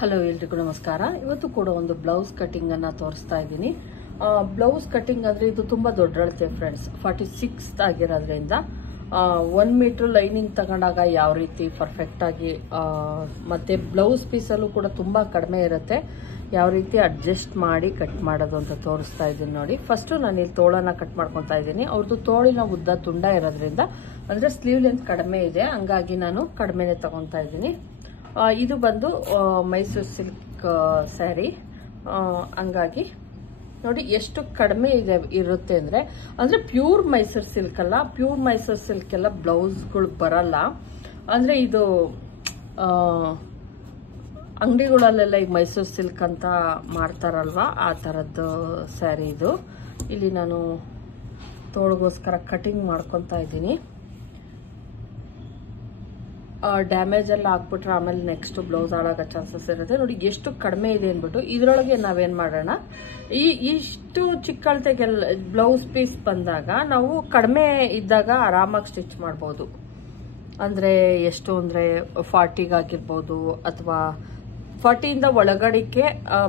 Hello ಎಲ್ರಿಗೂ ನಮಸ್ಕಾರ. ಇವತ್ತು ಕೂಡ ಒಂದು ಬ್ಲೌಸ್ ಕಟಿಂಗ್ ಅನ್ನ ತೋರಿಸ್ತಾ ಇದ್ದೀನಿ. ಬ್ಲೌಸ್ ಕಟಿಂಗ್ ಅಂದ್ರೆ ಇದು ತುಂಬಾ ದೊಡ್ಡ ಅಳತೆ ಫ್ರೆಂಡ್ಸ್. 46 ಆಗಿರೋದ್ರಿಂದ 1 ಮೀಟರ್ ಲೈನಿಂಗ್ ತಗೊಂಡಾಗ ಯಾವ ರೀತಿ ಪರ್ಫೆಕ್ಟ್ ಆಗಿ ಮತ್ತೆ ಬ್ಲೌಸ್ ಪೀಸಲ್ಲೂ ಕೂಡ ತುಂಬಾ ಕಡಿಮೆ ಇರುತ್ತೆ, ಯಾವ ರೀತಿ ಅಡ್ಜಸ್ಟ್ ಮಾಡಿ ಕಟ್ ಮಾಡೋದು ಅಂತ ತೋರಿಸ್ತಾ ಇದ್ದೀನಿ ನೋಡಿ. ಫಸ್ಟ್ ನಾನು ಇಲ್ಲಿ ತೋಳನ್ನ ಕಟ್ ಮಾಡ್ಕೊತಾ ಇದ್ದೀನಿ. ಅವ್ರದ್ದು ತೋಳಿನ ಉದ್ದ ತುಂಡ ಇರೋದ್ರಿಂದ ಅಂದ್ರೆ ಸ್ಲೀವ್ ಲೆಂತ್ ಕಡಿಮೆ ಇದೆ, ಹಂಗಾಗಿ ನಾನು ಕಡಿಮೆನೆ ತಗೊಂತಾ ಇದ್ದೀನಿ. ಇದು ಬಂದು ಮೈಸೂರು ಸಿಲ್ಕ್ ಸ್ಯಾರಿ, ಹಂಗಾಗಿ ನೋಡಿ ಎಷ್ಟು ಕಡಿಮೆ ಇರುತ್ತೆ ಅಂದ್ರೆ ಪ್ಯೂರ್ ಮೈಸೂರು ಸಿಲ್ಕ್ ಅಲ್ಲ. ಪ್ಯೂರ್ ಮೈಸೂರು ಸಿಲ್ಕ್ ಎಲ್ಲ ಬ್ಲೌಸ್ಗಳು ಬರಲ್ಲ. ಅಂದ್ರೆ ಇದು ಅಂಗಡಿಗಳಲ್ಲೆಲ್ಲ ಈಗ ಮೈಸೂರು ಸಿಲ್ಕ್ ಅಂತ ಮಾಡ್ತಾರಲ್ವಾ, ಆ ತರದ್ದು ಸ್ಯಾರಿ ಇದು. ಇಲ್ಲಿ ನಾನು ತೋಳಿಗೋಸ್ಕರ ಕಟಿಂಗ್ ಮಾಡ್ಕೊತಾ ಇದ್ದೀನಿ. ಡ್ಯಾಮೇಜ್ ಎಲ್ಲ ಹಾಕ್ಬಿಟ್ರೆ ಆಮೇಲೆ ನೆಕ್ಸ್ಟ್ ಬ್ಲೌಸ್ ಹಾಳಾಗೋ ಚಾನ್ಸಸ್ ಇರುತ್ತೆ. ನೋಡಿ ಎಷ್ಟು ಕಡಿಮೆ ಇದೆ ಅಂದ್ಬಿಟ್ಟು ಇದ್ರೊಳಗೆ ನಾವೇನ್ ಮಾಡೋಣ, ಇಷ್ಟು ಚಿಕ್ಕ ಅಳತೆಗೆಲ್ಲ ಬ್ಲೌಸ್ ಪೀಸ್ ಬಂದಾಗ ನಾವು ಕಡಿಮೆ ಇದ್ದಾಗ ಆರಾಮಾಗಿ ಸ್ಟಿಚ್ ಮಾಡ್ಬೋದು. ಅಂದ್ರೆ ಎಷ್ಟು ಅಂದ್ರೆ 40 ಅಥವಾ 40 ಒಳಗಡಿಕೆ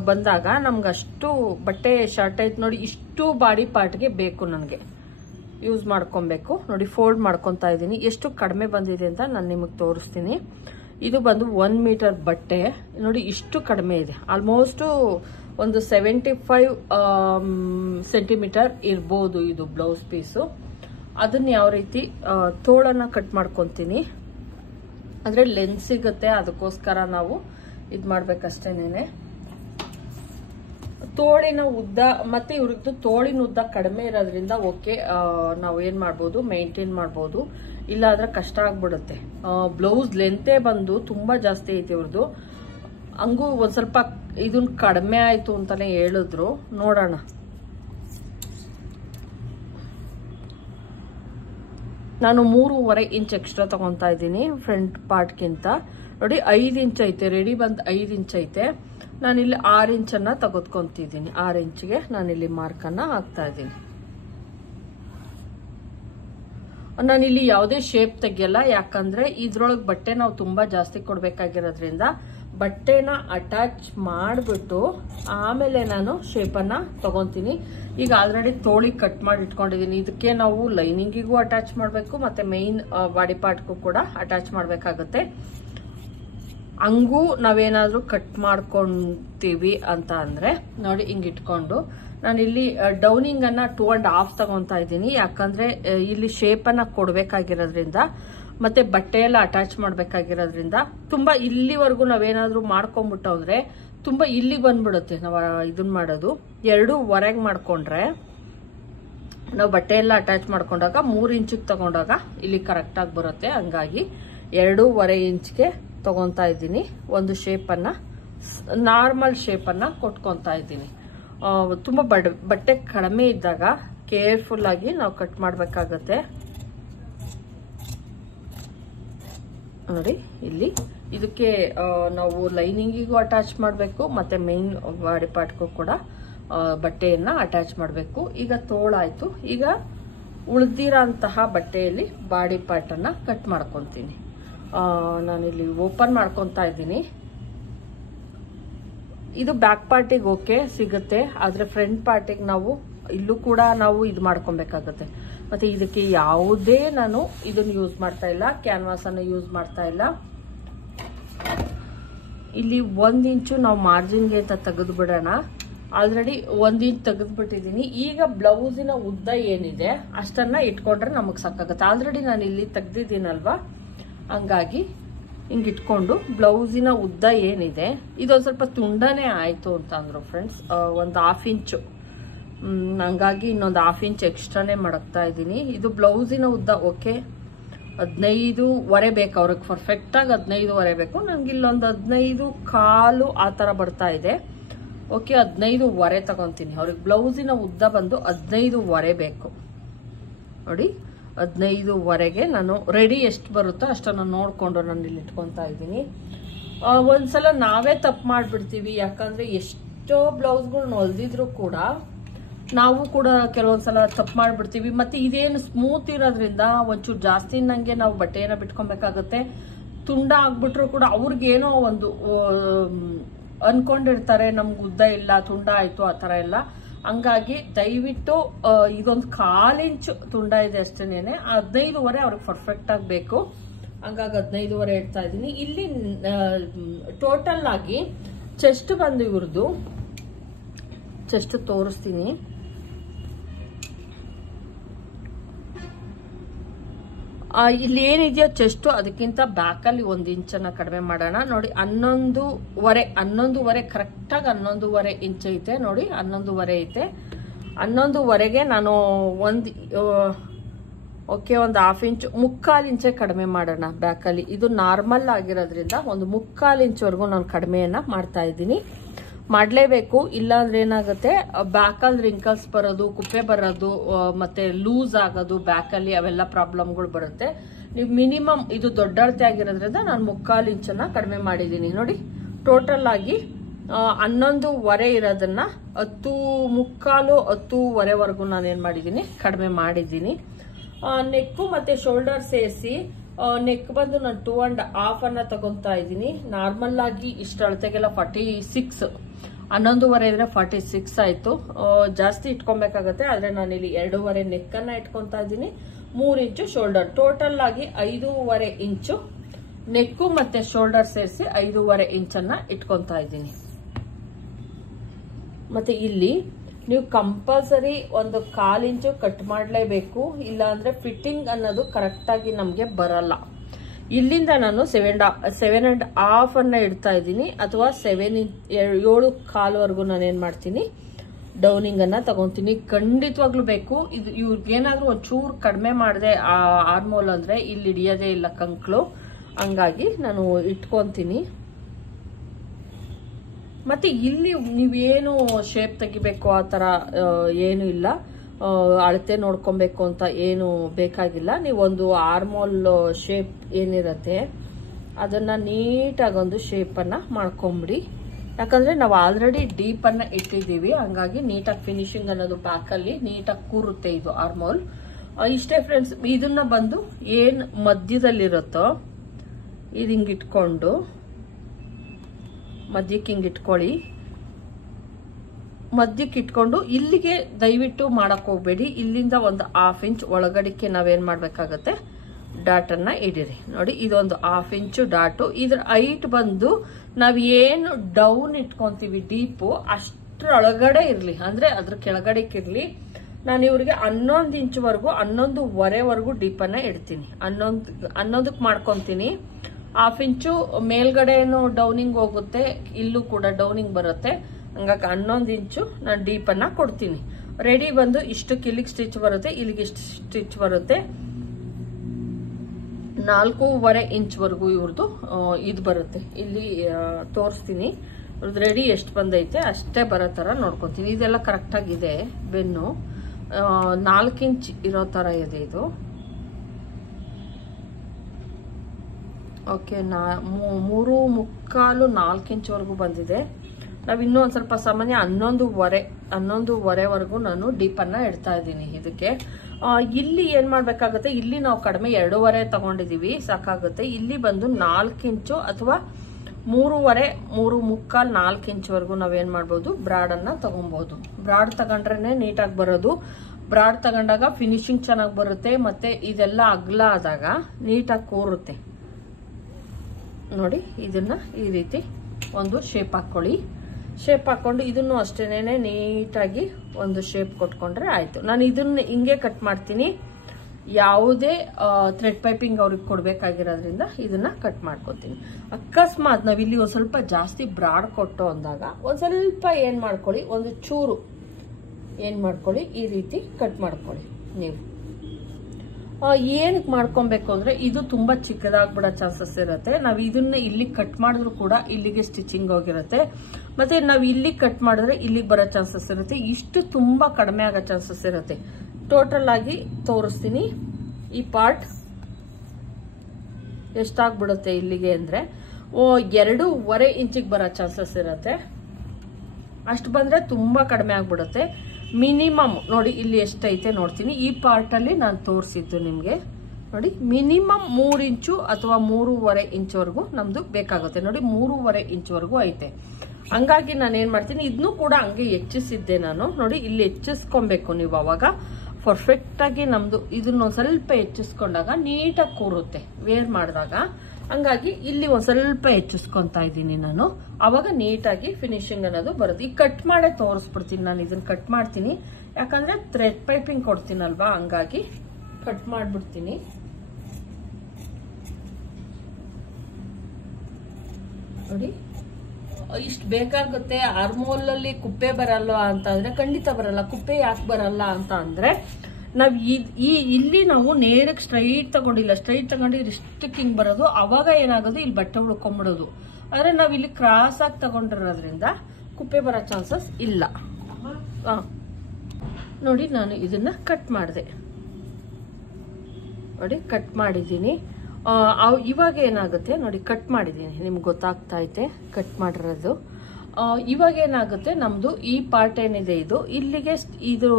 ಬಂದಾಗ ನಮ್ಗೆ ಅಷ್ಟು ಬಟ್ಟೆ ಶಾರ್ಟೇಜ್ ನೋಡಿ, ಇಷ್ಟು ಬಾಡಿ ಪಾರ್ಟ್ಗೆ ಬೇಕು ನನಗೆ ಯೂಸ್ ಮಾಡ್ಕೊಬೇಕು. ನೋಡಿ ಫೋಲ್ಡ್ ಮಾಡ್ಕೊತಾ ಇದ್ದೀನಿ. ಎಷ್ಟು ಕಡಿಮೆ ಬಂದಿದೆ ಅಂತ ನಾನು ನಿಮಗೆ ತೋರಿಸ್ತೀನಿ. ಇದು ಬಂದು 1 ಮೀಟರ್ ಬಟ್ಟೆ ನೋಡಿ, ಇಷ್ಟು ಕಡಿಮೆ ಇದೆ. ಆಲ್ಮೋಸ್ಟ್ ಒಂದು 75 ಸೆಂಟಿಮೀಟರ್ ಇರ್ಬೋದು ಇದು ಬ್ಲೌಸ್ ಪೀಸು. ಅದನ್ನ ಯಾವ ರೀತಿ ತೋಳನ್ನ ಕಟ್ ಮಾಡ್ಕೊತೀನಿ ಅಂದ್ರೆ ಲೆಂತ್ ಸಿಗುತ್ತೆ, ಅದಕ್ಕೋಸ್ಕರ ನಾವು ಇದು ಮಾಡ್ಬೇಕಷ್ಟೇನೆ. ತೋಳಿನ ಉದ್ದ ಮತ್ತೆ ಇವ್ರದ್ದು ತೋಳಿನ ಉದ್ದ ಕಡಿಮೆ ಇರೋದ್ರಿಂದ ಓಕೆ, ನಾವು ಏನ್ ಮಾಡ್ಬೋದು, ಮೇಂಟೈನ್ ಮಾಡ್ಬೋದು. ಇಲ್ಲ ಆದ್ರೆ ಕಷ್ಟ ಆಗ್ಬಿಡುತ್ತೆ. ಬ್ಲೌಸ್ ಲೆಂತೆ ಬಂದು ತುಂಬಾ ಜಾಸ್ತಿ ಐತಿ ಇವ್ರದ್ದು. ಹಂಗೂ ಒಂದ್ ಸ್ವಲ್ಪ ಇದನ್ ಕಡಿಮೆ ಆಯ್ತು ಅಂತಾನೆ ಹೇಳಿದ್ರು. ನೋಡೋಣ. ನಾನು 3.5 ಇಂಚ್ ಎಕ್ಸ್ಟ್ರಾ ತಗೊಂತಾ ಇದ್ದೀನಿ ಫ್ರಂಟ್ ಪಾರ್ಟ್ಗಿಂತ. ನೋಡಿ 5 ಇಂಚ್ ಐತೆ, ರೆಡಿ ಬಂದ್ 5 ಇಂಚ್ ಐತೆ. ನಾನಿಲ್ಲಿ 6 ಇಂಚನ್ನ ತೆಗೆದುಕೊಂತಿದ್ದೀನಿ. 6 ಇಂಚ್ಗೆ ನಾನಿಲ್ಲಿ ಮಾರ್ಕನ್ನ ಹಾಕ್ತಾ ಇದ್ದೀನಿ. ನಾನಿಲ್ಲಿ ಯಾವುದೇ ಶೇಪ್ ತೆಗಿಯಲ್ಲ, ಯಾಕಂದ್ರೆ ಇದ್ರೊಳಗೆ ಬಟ್ಟೆ ನಾವು ತುಂಬಾ ಜಾಸ್ತಿ ಕೊಡ್ಬೇಕಾಗಿರೋದ್ರಿಂದ ಬಟ್ಟೆನ ಅಟ್ಯಾಚ್ ಮಾಡಿಬಿಟ್ಟು ಆಮೇಲೆ ನಾನು ಶೇಪನ್ನ ತಗೊಂತೀನಿ. ಈಗ ಆಲ್ರೆಡಿ ತೋಳಿ ಕಟ್ ಮಾಡಿ ಇಟ್ಕೊಂಡಿದ್ದೀನಿ. ಇದಕ್ಕೆ ನಾವು ಲೈನಿಂಗಿಗೂ ಅಟ್ಯಾಚ್ ಮಾಡಬೇಕು, ಮತ್ತೆ ಮೇನ್ ಬಾಡಿ ಪಾರ್ಟ್ಗೂ ಕೂಡ ಅಟ್ಯಾಚ್ ಮಾಡಬೇಕಾಗುತ್ತೆ. ಹಂಗೂ ನಾವೇನಾದ್ರೂ ಕಟ್ ಮಾಡ್ಕೊಂತೀವಿ ಅಂತ ಅಂದ್ರೆ ನೋಡಿ ಹಿಂಗ್ ಇಟ್ಕೊಂಡು ನಾನಿಲ್ಲಿ ಡೌನಿಂಗ್ ಅನ್ನ 2.5 ತಗೊಂತಾ ಇದ್ದೀನಿ. ಯಾಕಂದ್ರೆ ಇಲ್ಲಿ ಶೇಪ್ ಅನ್ನ ಕೊಡ್ಬೇಕಾಗಿರೋದ್ರಿಂದ ಮತ್ತೆ ಬಟ್ಟೆ ಎಲ್ಲ ಅಟ್ಯಾಚ್ ಮಾಡ್ಬೇಕಾಗಿರೋದ್ರಿಂದ ತುಂಬಾ ಇಲ್ಲಿವರೆಗೂ ನಾವೇನಾದ್ರೂ ಮಾಡ್ಕೊಂಡ್ಬಿಟ್ಟು ಅಂದ್ರೆ ತುಂಬಾ ಇಲ್ಲಿ ಬಂದ್ಬಿಡುತ್ತೆ. ನಾವು ಇದನ್ ಮಾಡೋದು 2.5 ಮಾಡ್ಕೊಂಡ್ರೆ ನಾವು ಬಟ್ಟೆ ಎಲ್ಲ ಅಟ್ಯಾಚ್ ಮಾಡ್ಕೊಂಡಾಗ 3 ಇಂಚಿಗೆ ತಗೊಂಡಾಗ ಇಲ್ಲಿ ಕರೆಕ್ಟ್ ಆಗಿ ಬರುತ್ತೆ. ಹಂಗಾಗಿ 2.5 ಇಂಚ್ಗೆ ತಗೊಂತಾ ಇದ್ದೀನಿ. ಒಂದು ಶೇಪ್ ಅನ್ನ, ನಾರ್ಮಲ್ ಶೇಪ್ ಅನ್ನ ಕೊಟ್ಕೊಂತಾ ಇದ್ದೀನಿ. ತುಂಬಾ ಬಟ್ಟೆ ಕಡಿಮೆ ಇದ್ದಾಗ ಕೇರ್ಫುಲ್ ಆಗಿ ನಾವು ಕಟ್ ಮಾಡ್ಬೇಕಾಗತ್ತೆ. ನೋಡಿ ಇಲ್ಲಿ ಇದಕ್ಕೆ ನಾವು ಲೈನಿಂಗಿಗೂ ಅಟ್ಯಾಚ್ ಮಾಡಬೇಕು, ಮತ್ತೆ ಮೇನ್ ಬಾಡಿ ಪಾರ್ಟ್ಗೂ ಕೂಡ ಬಟ್ಟೆಯನ್ನ ಅಟ್ಯಾಚ್ ಮಾಡಬೇಕು. ಈಗ ತೋಳಾಯ್ತು. ಈಗ ಉಳಿದಿರೋಂತಹ ಬಟ್ಟೆಯಲ್ಲಿ ಬಾಡಿ ಪಾರ್ಟ್ ಅನ್ನ ಕಟ್ ಮಾಡ್ಕೊಂತೀನಿ. ನಾನಿಲ್ಲಿ ಓಪನ್ ಮಾಡ್ಕೊತಾ ಇದ್ದೀನಿ. ಇದು ಬ್ಯಾಕ್ ಪಾರ್ಟಿಗೆ ಓಕೆ ಸಿಗುತ್ತೆ, ಆದ್ರೆ ಫ್ರಂಟ್ ಪಾರ್ಟಿಗೆ ನಾವು ಇಲ್ಲೂ ಕೂಡ ನಾವು ಇದು ಮಾಡ್ಕೊಬೇಕಾಗತ್ತೆ. ಮತ್ತೆ ಇದಕ್ಕೆ ಯಾವುದೇ ನಾನು ಇದನ್ನ ಯೂಸ್ ಮಾಡ್ತಾ ಇಲ್ಲ, ಕ್ಯಾನ್ವಾಸ್ ಅನ್ನು ಯೂಸ್ ಮಾಡ್ತಾ ಇಲ್ಲ. ಇಲ್ಲಿ 1 ಇಂಚು ನಾವು ಮಾರ್ಜಿನ್ಗೆ ಅಂತ ತೆಗೆದು ಬಿಡೋಣ. ಆಲ್ರೆಡಿ 1 ಇಂಚ್ ತೆಗೆದ್ಬಿಟ್ಟಿದ್ದೀನಿ. ಈಗ ಬ್ಲೌಸಿನ ಉದ್ದ ಏನಿದೆ ಅಷ್ಟನ್ನ ಇಟ್ಕೊಂಡ್ರೆ ನಮಗ್ ಸಾಕಾಗತ್ತೆ. ಆಲ್ರೆಡಿ ನಾನು ಇಲ್ಲಿ ತೆಗ್ದಿದ್ದೀನಲ್ವಾ, ಹಂಗಾಗಿ ಹಿಂಗ್ ಇಟ್ಕೊಂಡು ಬ್ಲೌಸಿನ ಉದ್ದ ಏನಿದೆ ಇದೊಂದ್ ಸ್ವಲ್ಪ ತುಂಡನೆ ಆಯ್ತು ಅಂತ ಅಂದ್ರು ಫ್ರೆಂಡ್ಸ್. ಒಂದು 1/2 ಇಂಚು, ಹಂಗಾಗಿ ಇನ್ನೊಂದು 1/2 ಇಂಚ್ ಎಕ್ಸ್ಟ್ರಾನೇ ಮಡಗ್ತಾ ಇದ್ದೀನಿ. ಇದು ಬ್ಲೌಸಿನ ಉದ್ದ ಓಕೆ 15.5 ಬೇಕು ಅವ್ರಿಗೆ, ಪರ್ಫೆಕ್ಟ್ ಆಗಿ 15.5 ಬೇಕು. ನನ್ಗೆ ಇಲ್ಲೊಂದು 15.25 ಆ ತರ ಬರ್ತಾ ಇದೆ. ಓಕೆ 15.5 ತಗೊಂತೀನಿ. ಅವ್ರಿಗೆ ಬ್ಲೌಸಿನ ಉದ್ದ ಬಂದು 15.5 ಬೇಕು. ನೋಡಿ 15.5ಗೆ ನಾನು ರೆಡಿ ಎಷ್ಟು ಬರುತ್ತೋ ಅಷ್ಟನ್ನು ನೋಡ್ಕೊಂಡು ನಾನು ಇಲ್ಲಿ ಇಟ್ಕೊಂತಾ ಇದ್ದೀನಿ. ಒಂದ್ಸಲ ನಾವೇ ತಪ್ಪು ಮಾಡ್ಬಿಡ್ತೀವಿ, ಯಾಕಂದ್ರೆ ಎಷ್ಟೋ ಬ್ಲೌಸ್ಗಳು ಹೊಲ್ದಿದ್ರು ಕೂಡ ನಾವು ಕೂಡ ಕೆಲವೊಂದ್ಸಲ ತಪ್ಪು ಮಾಡ್ಬಿಡ್ತೀವಿ. ಮತ್ತೆ ಇದೇನು ಸ್ಮೂತ್ ಇರೋದ್ರಿಂದ ಒಂಚೂರು ಜಾಸ್ತಿ ನಂಗೆ ನಾವು ಬಟ್ಟೆಯನ್ನ ಬಿಟ್ಕೊಬೇಕಾಗತ್ತೆ. ತುಂಡ ಆಗ್ಬಿಟ್ರು ಕೂಡ ಅವ್ರಿಗೇನೋ ಒಂದು ಅನ್ಕೊಂಡಿರ್ತಾರೆ, ನಮ್ಗೆ ಉದ್ದ ಇಲ್ಲ, ತುಂಡ ಆಯ್ತು, ಆ ತರ ಎಲ್ಲ. ಹಂಗಾಗಿ ದಯವಿಟ್ಟು ಇದೊಂದು 1/4 ಇಂಚು ತುಂಡ ಇದೆ ಅಷ್ಟೇನೆ. 15ವರೆ ಅವ್ರಿಗೆ ಪರ್ಫೆಕ್ಟ್ ಆಗಬೇಕು. ಹಂಗಾಗಿ 15ವರೆ ಇಡ್ತಾ ಇದ್ದೀನಿ. ಇಲ್ಲಿ ಟೋಟಲ್ ಆಗಿ ಚೆಸ್ಟ್ ಬಂದು ಇವ್ರದ್ದು ಚೆಸ್ಟ್ ತೋರಿಸ್ತೀನಿ. ಇಲ್ಲಿ ಏನಿದೆಯೋ ಚೆಸ್ಟ್ ಅದಕ್ಕಿಂತ ಬ್ಯಾಕಲ್ಲಿ 1 ಇಂಚನ್ನ ಕಡಿಮೆ ಮಾಡೋಣ. ನೋಡಿ 11ವರೆ ಕರೆಕ್ಟಾಗಿ 11ವರೆ ಇಂಚ್ ಐತೆ. ನೋಡಿ 11ವರೆ ಐತೆ. 11ವರೆಗೆ ನಾನು ಒಂದು 1/2 ಇಂಚ್ 3/4 ಇಂಚೆ ಕಡಿಮೆ ಮಾಡೋಣ ಬ್ಯಾಕಲ್ಲಿ. ಇದು ನಾರ್ಮಲ್ ಆಗಿರೋದ್ರಿಂದ ಒಂದು 3/4 ಇಂಚ್ವರೆಗೂ ನಾನು ಕಡಿಮೆಯನ್ನ ಮಾಡ್ತಾ ಇದ್ದೀನಿ. ಮಾಡಲೇಬೇಕು, ಇಲ್ಲಾಂದ್ರೆ ಏನಾಗುತ್ತೆ, ಬ್ಯಾಕಲ್ಲಿ ರಿಂಕಲ್ಸ್ ಬರೋದು, ಕುಪ್ಪೆ ಬರೋದು, ಮತ್ತೆ ಲೂಸ್ ಆಗೋದು ಬ್ಯಾಕಲ್ಲಿ, ಅವೆಲ್ಲ ಪ್ರಾಬ್ಲಮ್ಗಳು ಬರುತ್ತೆ. ನೀವು ಮಿನಿಮಮ್ ಇದು ದೊಡ್ಡ ಅಳತೆ ಆಗಿರೋದ್ರಿಂದ ನಾನು 3/4 ಇಂಚನ್ನ ಕಡಿಮೆ ಮಾಡಿದ್ದೀನಿ. ನೋಡಿ ಟೋಟಲ್ ಆಗಿ 11ವರೆ ಇರೋದನ್ನ 10:15-10ವರೆವರೆಗೂ ನಾನು ಏನ್ ಮಾಡಿದ್ದೀನಿ, ಕಡಿಮೆ ಮಾಡಿದ್ದೀನಿ. ನೆಕ್ ಮತ್ತೆ ಶೋಲ್ಡರ್ ಸೇರಿಸಿ ನೆಕ್ ಬಂದು ನಾನು 2.5 ಅನ್ನ ತಗೊಂತಾ ಇದ್ದೀನಿ. ನಾರ್ಮಲ್ ಆಗಿ ಇಷ್ಟ ಅಳತೆಗೆಲ್ಲ 46, 11ವರೆ ಇದ್ರೆ 46 ಆಯ್ತು. ಜಾಸ್ತಿ ಇಟ್ಕೊಬೇಕಾಗತ್ತೆ, ಆದ್ರೆ ನಾನು ಇಲ್ಲಿ 2ವರೆ ನೆಕ್ ಅನ್ನ ಇಟ್ಕೊಂತಾ ಇದ್ದೀನಿ. 3 ಇಂಚು ಶೋಲ್ಡರ್, ಟೋಟಲ್ ಆಗಿ 5.5 ಇಂಚು ನೆಕ್ ಮತ್ತೆ ಶೋಲ್ಡರ್ ಸೇರಿಸಿ 5.5 ಇಂಚನ್ನ ಇಟ್ಕೊಂತಾ ಇದ್ದೀನಿ. ಮತ್ತೆ ಇಲ್ಲಿ ನೀವು ಕಂಪಲ್ಸರಿ ಒಂದು 1/4 ಇಂಚು ಕಟ್ ಮಾಡಲೇಬೇಕು, ಇಲ್ಲ ಅಂದ್ರೆ ಫಿಟ್ಟಿಂಗ್ ಅನ್ನೋದು ಕರೆಕ್ಟ್ ಆಗಿ ನಮ್ಗೆ ಬರಲ್ಲ. ಇಲ್ಲಿಂದ ನಾನು 7.5 ಅನ್ನ ಇಡ್ತಾ ಇದ್ದೀನಿ, ಅಥವಾ 7.25 ನಾನು ಏನ್ ಮಾಡ್ತೀನಿ, ಡೌನಿಂಗ್ ಅನ್ನ ತಗೊಂತೀನಿ. ಖಂಡಿತವಾಗ್ಲೂ ಬೇಕು. ಇದು ಇವ್ರಿಗೇನಾದ್ರೂ ಒಂಚೂರು ಕಡಿಮೆ ಮಾಡಿದೆ ಆರ್ಮೋಲ್ ಅಂದ್ರೆ ಇಲ್ಲಿ ಹಿಡಿಯೋದೇ ಇಲ್ಲ ಕಂಕ್ಳು, ಹಂಗಾಗಿ ನಾನು ಇಟ್ಕೊಂತೀನಿ. ಮತ್ತೆ ಇಲ್ಲಿ ನೀವೇನು ಶೇಪ್ ತೆಗಿಬೇಕು ಆ ತರ ಏನು ಇಲ್ಲ, ಅಳತೆ ನೋಡ್ಕೊಬೇಕು ಅಂತ ಏನು ಬೇಕಾಗಿಲ್ಲ. ನೀವೊಂದು ಆರ್ಮೋಲ್ ಶೇಪ್ ಏನಿರತ್ತೆ ಅದನ್ನ ನೀಟಾಗಿ ಒಂದು ಶೇಪ್ ಅನ್ನ ಮಾಡ್ಕೊಂಬಿಡಿ. ಯಾಕಂದ್ರೆ ನಾವು ಆಲ್ರೆಡಿ ಡೀಪ್ ಅನ್ನ ಇಟ್ಟಿದ್ದೀವಿ, ಹಂಗಾಗಿ ನೀಟಾಗಿ ಫಿನಿಶಿಂಗ್ ಅನ್ನೋದು ಬ್ಯಾಕಲ್ಲಿ ನೀಟಾಗಿ ಕೂರುತ್ತೆ ಇದು ಆರ್ಮೋಲ್. ಇಷ್ಟೇ ಫ್ರೆಂಡ್ಸ್. ಇದನ್ನ ಬಂದು ಏನ್ ಮಧ್ಯದಲ್ಲಿರುತ್ತೋ ಇದು ಹಿಂಗ್ ಇಟ್ಕೊಂಡು ಮಧ್ಯಕ್ಕೆ ಹಿಂಗ್ ಇಟ್ಕೊಳ್ಳಿ. ಮಧ್ಯಕ್ಕೆ ಇಟ್ಕೊಂಡು ಇಲ್ಲಿಗೆ ದಯವಿಟ್ಟು ಮಾಡಕ್ ಹೋಗ್ಬೇಡಿ. ಇಲ್ಲಿಂದ ಒಂದು 1/2 ಇಂಚ್ ಒಳಗಡಿಕೆ ನಾವೇನ್ ಮಾಡ್ಬೇಕಾಗತ್ತೆ, ಡಾಟ್ ಅನ್ನ ಇಡಿರಿ. ನೋಡಿ ಇದೊಂದು 1/2 ಇಂಚು ಡಾಟು. ಇದ್ರ ಹೈಟ್ ಬಂದು ನಾವ್ ಏನು ಡೌನ್ ಇಟ್ಕೊಂತೀವಿ ಡೀಪು ಅಷ್ಟ್ರೊಳಗಡೆ ಇರ್ಲಿ, ಅಂದ್ರೆ ಅದ್ರ ಕೆಳಗಡೆಗೆ ಇರ್ಲಿ. ನಾನು ಇವ್ರಿಗೆ 11 ಇಂಚ್ವರೆಗೂ 11ವರೆವರೆಗೂ ಡೀಪ್ ಅನ್ನ ಇಡ್ತೀನಿ. 11ಕ್ಕೆ ಮಾಡ್ಕೊಂತೀನಿ. 1/2 ಇಂಚು ಮೇಲ್ಗಡೆನು ಡೌನಿಂಗ್ ಹೋಗುತ್ತೆ, ಇಲ್ಲೂ ಕೂಡ ಡೌನಿಂಗ್ ಬರುತ್ತೆ. ಹಂಗಾಗಿ 11 ಇಂಚು ನಾನು ಡೀಪ್ ಅನ್ನ ಕೊಡ್ತೀನಿ. ರೆಡಿ ಬಂದು ಇಷ್ಟಕ್ಕೆ ಇಲ್ಲಿಗೆ ಸ್ಟಿಚ್ ಬರುತ್ತೆ, ಇಲ್ಲಿಗೆ ಇಷ್ಟು ಸ್ಟಿಚ್ ಬರುತ್ತೆ. 4.5 ಇಂಚ್ವರೆಗೂ ಇವ್ರದ್ದು ಇದು ಬರುತ್ತೆ. ಇಲ್ಲಿ ತೋರಿಸ್ತೀನಿ ಇವ್ರದ್ದು ರೆಡಿ ಎಷ್ಟು ಬಂದೈತೆ ಅಷ್ಟೇ ಬರೋ ತರ ನೋಡ್ಕೊತೀನಿ. ಇದೆಲ್ಲ ಕರೆಕ್ಟ್ ಆಗಿದೆ. ಬೆನ್ನು 4 ಇಂಚ್ ಇರೋ ತರ ಇದೆ ಇದು. ಓಕೆ, 3.25-4 ಇಂಚ್ವರೆಗೂ ಬಂದಿದೆ. ನಾವ್ ಇನ್ನೂ ಒಂದ್ ಸ್ವಲ್ಪ ಸಾಮಾನ್ಯ 11ವರೆವರೆಗೂ ನಾನು ಡೀಪ್ ಅನ್ನ ಇಡ್ತಾ ಇದ್ದೀನಿ ಇದಕ್ಕೆ. ಇಲ್ಲಿ ಏನ್ ಮಾಡ್ಬೇಕಾಗುತ್ತೆ, ಇಲ್ಲಿ ನಾವು ಕಡಿಮೆ 2.5 ತಗೊಂಡಿದೀವಿ, ಸಾಕಾಗುತ್ತೆ. ಇಲ್ಲಿ ಬಂದು 4 ಇಂಚು ಅಥವಾ 3.25-4 ಇಂಚ್ವರೆಗೂ ನಾವೇನ್ ಮಾಡ್ಬೋದು, ಬ್ರಾಡ್ ಅನ್ನ ತಗೊಬಹುದು. ಬ್ರಾಡ್ ತಗೊಂಡ್ರೇನೆ ನೀಟಾಗಿ ಬರೋದು. ಬ್ರಾಡ್ ತಗೊಂಡಾಗ ಫಿನಿಶಿಂಗ್ ಚೆನ್ನಾಗಿ ಬರುತ್ತೆ, ಮತ್ತೆ ಇದೆಲ್ಲ ಅಗ್ಲ ಆದಾಗ ನೀಟಾಗಿ ಕೂರುತ್ತೆ. ನೋಡಿ ಇದನ್ನ ಈ ರೀತಿ ಒಂದು ಶೇಪ್ ಹಾಕೊಳ್ಳಿ. ಶೇಪ್ ಹಾಕೊಂಡು ಇದನ್ನು ಅಷ್ಟೇನೆ ನೀಟಾಗಿ ಒಂದು ಶೇಪ್ ಕೊಟ್ಕೊಂಡ್ರೆ ಆಯ್ತು. ನಾನು ಇದನ್ನ ಹಿಂಗೆ ಕಟ್ ಮಾಡ್ತೀನಿ. ಯಾವುದೇ ಥ್ರೆಡ್ ಪೈಪಿಂಗ್ ಅವ್ರಿಗೆ ಕೊಡ್ಬೇಕಾಗಿರೋದ್ರಿಂದ ಇದನ್ನ ಕಟ್ ಮಾಡ್ಕೊತೀನಿ. ಅಕಸ್ಮಾತ್ ನಾವಿಲ್ಲಿ ಒಂದ್ ಸ್ವಲ್ಪ ಜಾಸ್ತಿ ಬ್ರಾಡ್ ಕೊಟ್ಟು ಅಂದಾಗ ಒಂದ್ ಸ್ವಲ್ಪ ಏನ್ ಮಾಡ್ಕೊಳ್ಳಿ, ಒಂದು ಚೂರು ಏನ್ ಮಾಡ್ಕೊಳ್ಳಿ, ಈ ರೀತಿ ಕಟ್ ಮಾಡ್ಕೊಳ್ಳಿ. ನೀವು ಏನಕ್ಕೆ ಮಾಡ್ಕೊಬೇಕು ಅಂದ್ರೆ ಇದು ತುಂಬಾ ಚಿಕ್ಕದಾಗ್ಬಿಡೋ ಚಾನ್ಸಸ್ ಇರುತ್ತೆ. ನಾವ್ ಇದನ್ನ ಇಲ್ಲಿ ಕಟ್ ಮಾಡಿದ್ರು ಕೂಡ ಇಲ್ಲಿಗೆ ಸ್ಟಿಚಿಂಗ್ ಹೋಗಿರುತ್ತೆ, ಮತ್ತೆ ನಾವ್ ಇಲ್ಲಿ ಕಟ್ ಮಾಡಿದ್ರೆ ಇಲ್ಲಿಗೆ ಬರೋ ಚಾನ್ಸಸ್ ಇರುತ್ತೆ. ಇಷ್ಟು ತುಂಬಾ ಕಡಿಮೆ ಆಗೋ ಚಾನ್ಸಸ್ ಇರುತ್ತೆ. ಟೋಟಲ್ ಆಗಿ ತೋರಿಸ್ತೀನಿ. ಈ ಪಾರ್ಟ್ ಎಷ್ಟಾಗ್ಬಿಡುತ್ತೆ ಇಲ್ಲಿಗೆ ಅಂದ್ರೆ 2.5 ಇಂಚಿಗೆ ಬರೋ ಚಾನ್ಸಸ್ ಇರುತ್ತೆ. ಅಷ್ಟು ಬಂದ್ರೆ ತುಂಬಾ ಕಡಿಮೆ ಆಗ್ಬಿಡುತ್ತೆ. ಮಿನಿಮಮ್ ನೋಡಿ ಇಲ್ಲಿ ಎಷ್ಟೈತೆ ನೋಡ್ತೀನಿ. ಈ ಪಾರ್ಟ್ ಅಲ್ಲಿ ನಾನು ತೋರಿಸಿದ್ದು ನಿಮ್ಗೆ ನೋಡಿ ಮಿನಿಮಮ್ 3 ಇಂಚು ಅಥವಾ 3.5 ಇಂಚ್ವರೆಗೂ ನಮ್ದು ಬೇಕಾಗುತ್ತೆ. ನೋಡಿ 3.5 ಇಂಚ್ವರೆಗೂ ಐತೆ. ಹಂಗಾಗಿ ನಾನು ಏನ್ ಮಾಡ್ತೀನಿ, ಇದನ್ನು ಕೂಡ ಹಂಗೆ ಹೆಚ್ಚಿಸಿದ್ದೆ ನಾನು. ನೋಡಿ ಇಲ್ಲಿ ಹೆಚ್ಚಿಸ್ಕೊಬೇಕು ನೀವು, ಅವಾಗ ಪರ್ಫೆಕ್ಟ್ ಆಗಿ ನಮ್ದು ಇದನ್ನ ಸ್ವಲ್ಪ ಹೆಚ್ಚಿಸ್ಕೊಂಡಾಗ ನೀಟಾಗಿ ಕೂರುತ್ತೆ ವೇರ್ ಮಾಡಿದಾಗ. ಹಂಗಾಗಿ ಇಲ್ಲಿ ಒಂದ್ ಸ್ವಲ್ಪ ಹೆಚ್ಚಿಸ್ಕೊಂತಾ ಇದ್ದೀನಿ ನಾನು, ಅವಾಗ ನೀಟಾಗಿ ಫಿನಿಶಿಂಗ್ ಅನ್ನೋದು ಬರುತ್ತೆ. ಈಗ ಕಟ್ ಮಾಡೇ ತೋರಿಸ್ಬಿಡ್ತೀನಿ ನಾನು. ಇದನ್ನ ಕಟ್ ಮಾಡ್ತೀನಿ, ಯಾಕಂದ್ರೆ ಥ್ರೆಡ್ ಪೈಪಿಂಗ್ ಕೊಡ್ತೀನಲ್ವಾ, ಹಂಗಾಗಿ ಕಟ್ ಮಾಡ್ಬಿಡ್ತೀನಿ. ನೋಡಿ ಇಷ್ಟು ಬೇಕಾಗುತ್ತೆ. ಆರ್ಮೋಲ್ ಅಲ್ಲಿ ಕುಪ್ಪೆ ಬರಲ್ಲ ಅಂತ ಅಂದ್ರೆ ಖಂಡಿತ ಬರಲ್ಲ. ಕುಪ್ಪೆ ಯಾಕೆ ಬರಲ್ಲ ಅಂತ ಅಂದ್ರೆ ನಾವ್ ಇಲ್ಲಿ ನಾವು ನೇರಕ್ಕೆ ಸ್ಟ್ರೈಟ್ ತಗೊಂಡಿಲ್ಲ. ಸ್ಟ್ರೈಟ್ ತಗೊಂಡು ಇಷ್ಟಕ್ಕೆ ಹಿಂಗ್ ಬರೋದು, ಅವಾಗ ಏನಾಗೋದು ಇಲ್ಲಿ ಬಟ್ಟೆ ಉಳ್ಕೊಂಡ್ಬಿಡೋದು. ಆದ್ರೆ ನಾವ್ ಇಲ್ಲಿ ಕ್ರಾಸ್ ಆಗಿ ತಗೊಂಡಿರೋದ್ರಿಂದ ಕುಪ್ಪೆ ಬರೋ ಚಾನ್ಸಸ್ ಇಲ್ಲ. ನೋಡಿ ನಾನು ಇದನ್ನ ಕಟ್ ಮಾಡಿದೆ. ನೋಡಿ ಕಟ್ ಮಾಡಿದ್ದೀನಿ. ಇವಾಗ ಏನಾಗುತ್ತೆ ನೋಡಿ, ಕಟ್ ಮಾಡಿದ್ದೀನಿ, ನಿಮ್ಗೆ ಗೊತ್ತಾಗ್ತಾ ಐತೆ ಕಟ್ ಮಾಡಿರೋದು. ಇವಾಗ ಏನಾಗುತ್ತೆ, ನಮ್ದು ಈ ಪಾರ್ಟ್ ಏನಿದೆ ಇದು ಇಲ್ಲಿಗೆ ಇದು